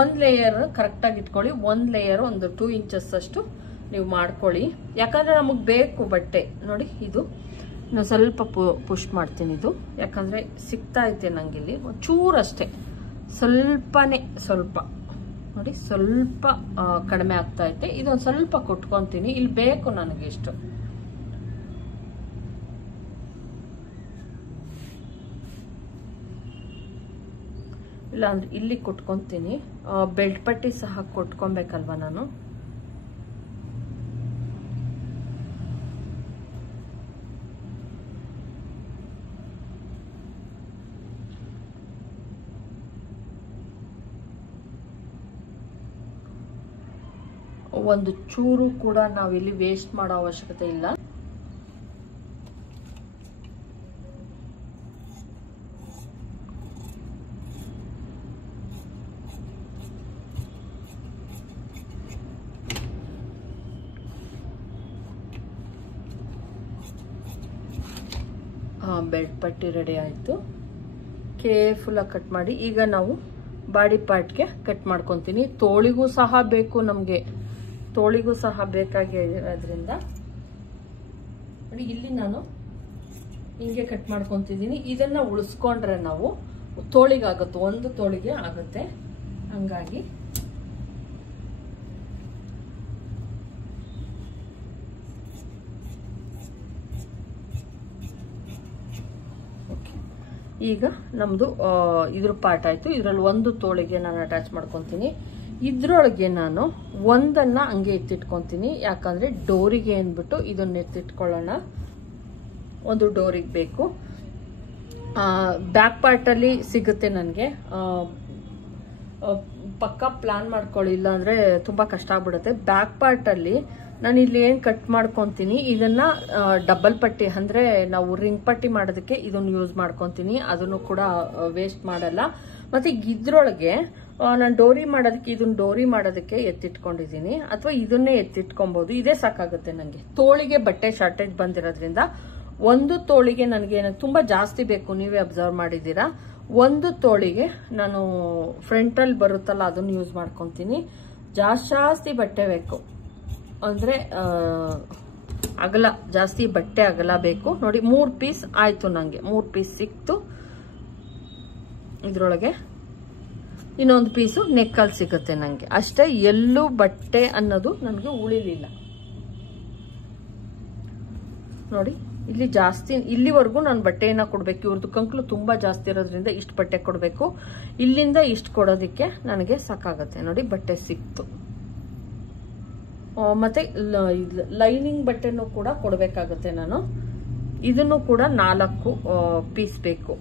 1 ಲೇಯರ್ ಕರೆಕ್ಟ್ ಆಗಿ ಇಟ್ಕೊಳ್ಳಿ. 1 ಲೇಯರ್ ಒಂದು 2 ಇಂಚಸ್ ಅಷ್ಟು ನೀವು ಮಾಡ್ಕೊಳ್ಳಿ. ಯಾಕಂದ್ರೆ ನಮಗೆ ಬೇಕು ಬಟ್ಟೆ. ನೋಡಿ ಇದು ನಾನು ಸ್ವಲ್ಪ ಪುಷ್ ಮಾಡ್ತೀನಿ ಇದು, ಯಾಕಂದ್ರೆ ಸಿಗ್ತಾ ಐತೆ ನಂಗೆ ಇಲ್ಲಿ ಒಂಚೂರು ಅಷ್ಟೇ, ಸ್ವಲ್ಪನೇ, ಸ್ವಲ್ಪ ನೋಡಿ ಸ್ವಲ್ಪ ಕಡಿಮೆ ಆಗ್ತಾ ಐತೆ. ಇದೊಂದು ಸ್ವಲ್ಪ ಕೊಟ್ಕೊಂತೀನಿ, ಇಲ್ಲಿ ಬೇಕು ನನಗೆ ಇಷ್ಟು. ಇಲ್ಲ ಅಂದ್ರೆ ಇಲ್ಲಿ ಕೊಟ್ಕೊಂತೀನಿ. ಬೆಲ್ಟ್ ಪಟ್ಟಿ ಸಹ ಕೊಟ್ಕೊಬೇಕಲ್ವಾ ನಾನು. ಒಂದು ಚೂರು ಕೂಡ ನಾವಿಲ್ಲಿ ವೇಸ್ಟ್ ಮಾಡೋ ಅವಶ್ಯಕತೆ ಇಲ್ಲ. ಬೆಲ್ಟ್ ಪಟ್ಟಿ ರೆಡಿ ಆಯ್ತು. ಕೇರ್ಫುಲ್ ಆಗಿ ಕಟ್ ಮಾಡಿ ಈಗ ನಾವು ಬಾಡಿ ಪಾರ್ಟ್ಗೆ ಕಟ್ ಮಾಡ್ಕೊಂತೀನಿ. ತೋಳಿಗೂ ಸಹ ಬೇಕು ನಮ್ಗೆ, ತೋಳಿಗೂ ಸಹ ಬೇಕಾಗಿರೋದ್ರಿಂದ ನೋಡಿ ಇಲ್ಲಿ ನಾನು ಹಿಂಗೆ ಕಟ್ ಮಾಡ್ಕೊಂತಿದ್ದೀನಿ. ಇದನ್ನ ಉಳಿಸ್ಕೊಂಡ್ರೆ ನಾವು ತೋಳಿಗಾಗುತ್ತೆ, ಒಂದು ತೋಳಿಗೆ ಆಗುತ್ತೆ. ಹಂಗಾಗಿ ಈಗ ನಮ್ದು ಇದ್ರ ಪಾರ್ಟ್ ಆಯ್ತು. ಇದ್ರಲ್ಲಿ ಒಂದು ತೋಳಿಗೆ ನಾನು ಅಟ್ಯಾಚ್ ಮಾಡ್ಕೊಂತೀನಿ. ಇದ್ರೊಳಗೆ ನಾನು ಒಂದನ್ನ ಹಂಗೆ ಎತ್ತಿಟ್ಕೊಂತೀನಿ, ಯಾಕಂದ್ರೆ ಡೋರಿಗೆ ಅಂದ್ಬಿಟ್ಟು ಇದನ್ನ ಎತ್ತಿಟ್ಕೊಳ್ಳೋಣ. ಒಂದು ಡೋರಿಗೆ ಬೇಕು. ಬ್ಯಾಕ್ ಪಾರ್ಟ್ ಅಲ್ಲಿ ಸಿಗುತ್ತೆ ನನಗೆ. ಪಕ್ಕಾ ಪ್ಲಾನ್ ಮಾಡ್ಕೊಳ್ಳಿ, ಇಲ್ಲ ಅಂದ್ರೆ ತುಂಬಾ ಕಷ್ಟ ಆಗ್ಬಿಡುತ್ತೆ. ಬ್ಯಾಕ್ ಪಾರ್ಟ್ ಅಲ್ಲಿ ನಾನು ಇಲ್ಲಿ ಏನ್ ಕಟ್ ಮಾಡ್ಕೊಂತೀನಿ, ಇದನ್ನ ಡಬಲ್ ಪಟ್ಟಿ ಅಂದ್ರೆ ನಾವು ರಿಂಗ್ ಪಟ್ಟಿ ಮಾಡೋದಕ್ಕೆ ಇದನ್ನ ಯೂಸ್ ಮಾಡ್ಕೊಂತೀನಿ. ಅದನ್ನು ಕೂಡ ವೇಸ್ಟ್ ಮಾಡಲ್ಲ. ಮತ್ತೆ ಇದ್ರೊಳಗೆ ನಾನು ಡೋರಿ ಮಾಡೋದಕ್ಕೆ, ಇದನ್ನ ಡೋರಿ ಮಾಡೋದಕ್ಕೆ ಎತ್ತಿಟ್ಕೊಂಡಿದ್ದೀನಿ, ಅಥವಾ ಇದನ್ನೇ ಎತ್ತಿಟ್ಕೊಬಹುದು. ಇದೇ ಸಾಕಾಗುತ್ತೆ ನನಗೆ. ತೋಳಿಗೆ ಬಟ್ಟೆ ಶಾರ್ಟೇಜ್ ಬಂದಿರೋದ್ರಿಂದ ಒಂದು ತೋಳಿಗೆ ನನಗೆ ತುಂಬಾ ಜಾಸ್ತಿ ಬೇಕು, ನೀವೇ ಅಬ್ಸರ್ವ್ ಮಾಡಿದ್ದೀರಾ. ಒಂದು ತೋಳಿಗೆ ನಾನು ಫ್ರಂಟಲ್ಲಿ ಬರುತ್ತಲ್ಲ ಅದನ್ನು ಯೂಸ್ ಮಾಡ್ಕೊಂತೀನಿ. ಜಾಸ್ತಿ ಬಟ್ಟೆ ಬೇಕು ಅಂದ್ರೆ ಅಗಲ, ಜಾಸ್ತಿ ಬಟ್ಟೆ ಅಗಲ ಬೇಕು. ನೋಡಿ 3 ಪೀಸ್ ಆಯ್ತು, ನಂಗೆ 3 ಪೀಸ್ ಸಿಕ್ತು. ಇದ್ರೊಳಗೆ ಇನ್ನೊಂದು ಪೀಸು ನೆಕ್ಕಲ್ಲಿ ಸಿಗುತ್ತೆ ನಂಗೆ ಅಷ್ಟೇ. ಎಲ್ಲೂ ಬಟ್ಟೆ ಅನ್ನೋದು ನನಗೆ ಉಳಿಲಿಲ್ಲ. ನೋಡಿ ಇಲ್ಲಿ ಜಾಸ್ತಿ, ಇಲ್ಲಿವರೆಗೂ ನಾನು ಬಟ್ಟೆಯನ್ನ ಕೊಡ್ಬೇಕು. ಇವ್ರದ್ದು ಕಂಕ್ಲು ತುಂಬಾ ಜಾಸ್ತಿ ಇರೋದ್ರಿಂದ ಇಷ್ಟು ಬಟ್ಟೆ ಕೊಡ್ಬೇಕು. ಇಲ್ಲಿಂದ ಇಷ್ಟು ಕೊಡೋದಿಕ್ಕೆ ನನಗೆ ಸಾಕಾಗತ್ತೆ. ನೋಡಿ ಬಟ್ಟೆ ಸಿಕ್ತು. ಮತ್ತೆ ಲೈನಿಂಗ್ ಬಟ್ಟೆನೂ ಕೂಡ ಕೊಡ್ಬೇಕಾಗತ್ತೆ ನಾನು. ಇದನ್ನು ಕೂಡ 4 ಪೀಸ್ ಬೇಕು.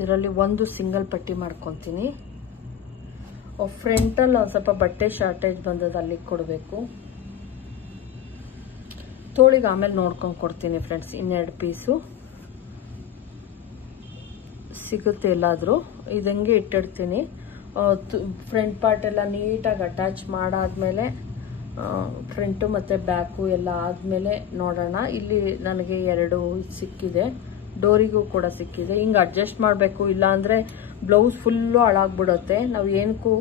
ಇದರಲ್ಲಿ ಒಂದು ಸಿಂಗಲ್ ಪಟ್ಟಿ ಮಾಡ್ಕೊತೀನಿ. ಫ್ರಂಟಲ್ಲಿ ಒಂದು ಸ್ವಲ್ಪ ಬಟ್ಟೆ ಶಾರ್ಟೇಜ್ ಬಂದದ, ಅಲ್ಲಿಗೆ ಕೊಡಬೇಕು. ತೋಳಿಗೆ ಆಮೇಲೆ ನೋಡ್ಕೊಂಡು ಕೊಡ್ತೀನಿ ಫ್ರೆಂಡ್ಸ್. 2 ಪೀಸು ಸಿಗುತ್ತೆ ಎಲ್ಲಾದರೂ. ಇದಂಗೆ ಇಟ್ಟಿಡ್ತೀನಿ. ಫ್ರಂಟ್ ಪಾರ್ಟ್ ಎಲ್ಲ ನೀಟಾಗಿ ಅಟ್ಯಾಚ್ ಮಾಡಾದ್ಮೇಲೆ ಫ್ರಂಟು ಮತ್ತು ಬ್ಯಾಕು ಎಲ್ಲ ಆದಮೇಲೆ ನೋಡೋಣ. ಇಲ್ಲಿ ನನಗೆ 2 ಸಿಕ್ಕಿದೆ, ಡೋರಿಗೂ ಕೂಡ ಸಿಕ್ಕಿದೆ. ಹಿಂಗೆ ಅಡ್ಜಸ್ಟ್ ಮಾಡಬೇಕು, ಇಲ್ಲಾಂದರೆ ಬ್ಲೌಸ್ ಫುಲ್ಲು ಹಾಳಾಗ್ಬಿಡುತ್ತೆ. ನಾವು ಏನಕ್ಕೂ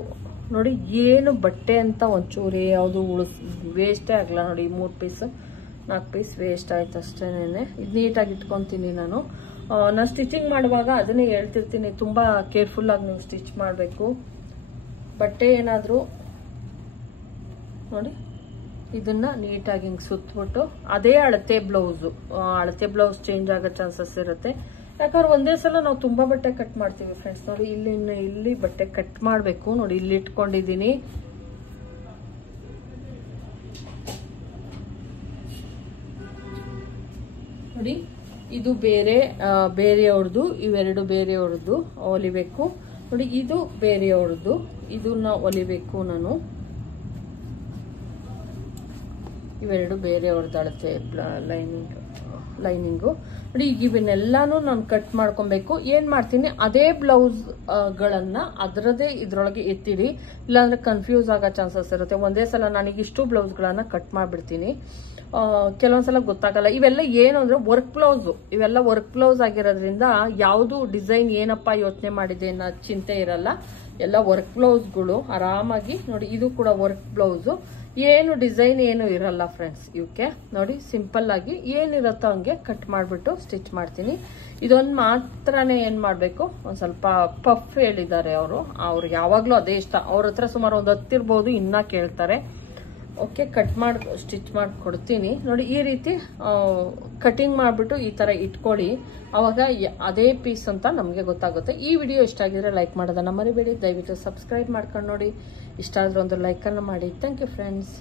ನೋಡಿ, ಏನು ಬಟ್ಟೆ ಅಂತ ಒಂಚೂರು ಯಾವುದು ವೇಸ್ಟೇ ಆಗಲ್ಲ. ನೋಡಿ 3 ಪೀಸ್ 4 ಪೀಸ್ ವೇಸ್ಟ್ ಆಯ್ತು ಅಷ್ಟೇನೆ. ಇದು ನೀಟಾಗಿ ಇಟ್ಕೊತೀನಿ ನಾನು. ನಾನು ಸ್ಟಿಚಿಂಗ್ ಮಾಡುವಾಗ ಅದನ್ನೇ ಹೇಳ್ತಿರ್ತೀನಿ, ತುಂಬ ಕೇರ್ಫುಲ್ಲಾಗಿ ನೀವು ಸ್ಟಿಚ್ ಮಾಡಬೇಕು. ಬಟ್ಟೆ ಏನಾದರೂ ನೋಡಿ ಇದನ್ನ ನೀಟಾಗಿ ಹಿಂಗೆ ಸುತ್ತಬಿಟ್ಟು, ಅದೇ ಅಳತೆ ಬ್ಲೌಸು, ಅಳತೆ ಬ್ಲೌಸ್ ಚೇಂಜ್ ಆಗೋ ಚಾನ್ಸಸ್ ಇರುತ್ತೆ. ಯಾಕಂದ್ರೆ ಒಂದೇ ಸಲ ನಾವು ತುಂಬಾ ಬಟ್ಟೆ ಕಟ್ ಮಾಡ್ತೀವಿ ಫ್ರೆಂಡ್ಸ್. ನೋಡಿ ಇಲ್ಲಿ ಬಟ್ಟೆ ಕಟ್ ಮಾಡಬೇಕು. ನೋಡಿ ಇಲ್ಲಿ ಇಟ್ಕೊಂಡಿದ್ದೀನಿ. ನೋಡಿ ಇದು ಬೇರೆಯವ್ರದ್ದು, ಇವೆರಡು ಬೇರೆಯವ್ರದ್ದು ಹೊಲಿಬೇಕು. ನೋಡಿ ಇದು ಬೇರೆಯವ್ರದ್ದು, ಇದನ್ನ ಹೊಲಿಬೇಕು ನಾನು. ಇವೆರಡು ಬೇರೆಯವ್ರದ್ದು ಅಳತೆ ಲೈನಿಂಗು ನೋಡಿ. ಈಗ ಇವನ್ನೆಲ್ಲಾನು ನಾನು ಕಟ್ ಮಾಡ್ಕೊಬೇಕು. ಏನ್ ಮಾಡ್ತೀನಿ, ಅದೇ ಬ್ಲೌಸ್ ಗಳನ್ನ ಅದರದೇ ಇದ್ರೊಳಗೆ ಎತ್ತಿಡಿ, ಇಲ್ಲಾಂದ್ರೆ ಕನ್ಫ್ಯೂಸ್ ಆಗೋ ಚಾನ್ಸಸ್ ಇರುತ್ತೆ. ಒಂದೇ ಸಲ ನಾನೀಗ ಇಷ್ಟು ಬ್ಲೌಸ್ ಗಳನ್ನ ಕಟ್ ಮಾಡ್ಬಿಡ್ತೀನಿ, ಕೆಲವೊಂದ್ಸಲ ಗೊತ್ತಾಗಲ್ಲ. ಇವೆಲ್ಲ ಏನು ಅಂದ್ರೆ ವರ್ಕ್ ಬ್ಲೌಸ್, ಇವೆಲ್ಲ ವರ್ಕ್ ಬ್ಲೌಸ್ ಆಗಿರೋದ್ರಿಂದ ಯಾವುದು ಡಿಸೈನ್ ಏನಪ್ಪಾ ಯೋಚನೆ ಮಾಡಿದೆ ಅನ್ನೋ ಚಿಂತೆ ಇರಲ್ಲ. ಎಲ್ಲ ವರ್ಕ್ ಬ್ಲೌಸ್ಗಳು ಆರಾಮಾಗಿ ನೋಡಿ. ಇದು ಕೂಡ ವರ್ಕ್ ಬ್ಲೌಸು, ಏನು ಡಿಸೈನ್ ಏನು ಇರಲ್ಲ ಫ್ರೆಂಡ್ಸ್. ಇವಕ್ಕೆ ನೋಡಿ ಸಿಂಪಲ್ ಆಗಿ ಏನಿರುತ್ತೋ ಹಂಗೆ ಕಟ್ ಮಾಡಿಬಿಟ್ಟು ಸ್ಟಿಚ್ ಮಾಡ್ತೀನಿ. ಇದೊಂದು ಮಾತ್ರನೇ ಏನ್ ಮಾಡ್ಬೇಕು, ಒಂದ್ ಸ್ವಲ್ಪ ಪಫ್ ಹೇಳಿದ್ದಾರೆ ಅವ್ರು ಯಾವಾಗ್ಲೂ ಅದೇ ಇಷ್ಟ. ಅವ್ರ ಹತ್ರ ಸುಮಾರು ಒಂದು 10 ಇರ್ಬೋದು, ಇನ್ನ ಕೇಳ್ತಾರೆ. ಓಕೆ, ಕಟ್ ಮಾಡಿ ಸ್ಟಿಚ್ ಮಾಡಿ ಕೊಡ್ತೀನಿ ನೋಡಿ. ಈ ರೀತಿ ಕಟಿಂಗ್ ಮಾಡಿಬಿಟ್ಟು ಈ ತರ ಇಟ್ಕೊಳ್ಳಿ, ಅವಾಗ ಅದೇ ಪೀಸ್ ಅಂತ ನಮಗೆ ಗೊತ್ತಾಗುತ್ತೆ. ಈ ವಿಡಿಯೋ ಇಷ್ಟ ಆಗಿದ್ರೆ ಲೈಕ್ ಮಾಡೋದನ್ನ ಮರಿಬೇಡಿ. ದಯವಿಟ್ಟು ಸಬ್ಸ್ಕ್ರೈಬ್ ಮಾಡ್ಕೊಂಡು ನೋಡಿ. ಇಷ್ಟ ಆದ್ರೆ ಒಂದು ಲೈಕನ್ನು ಮಾಡಿ. Thank you friends.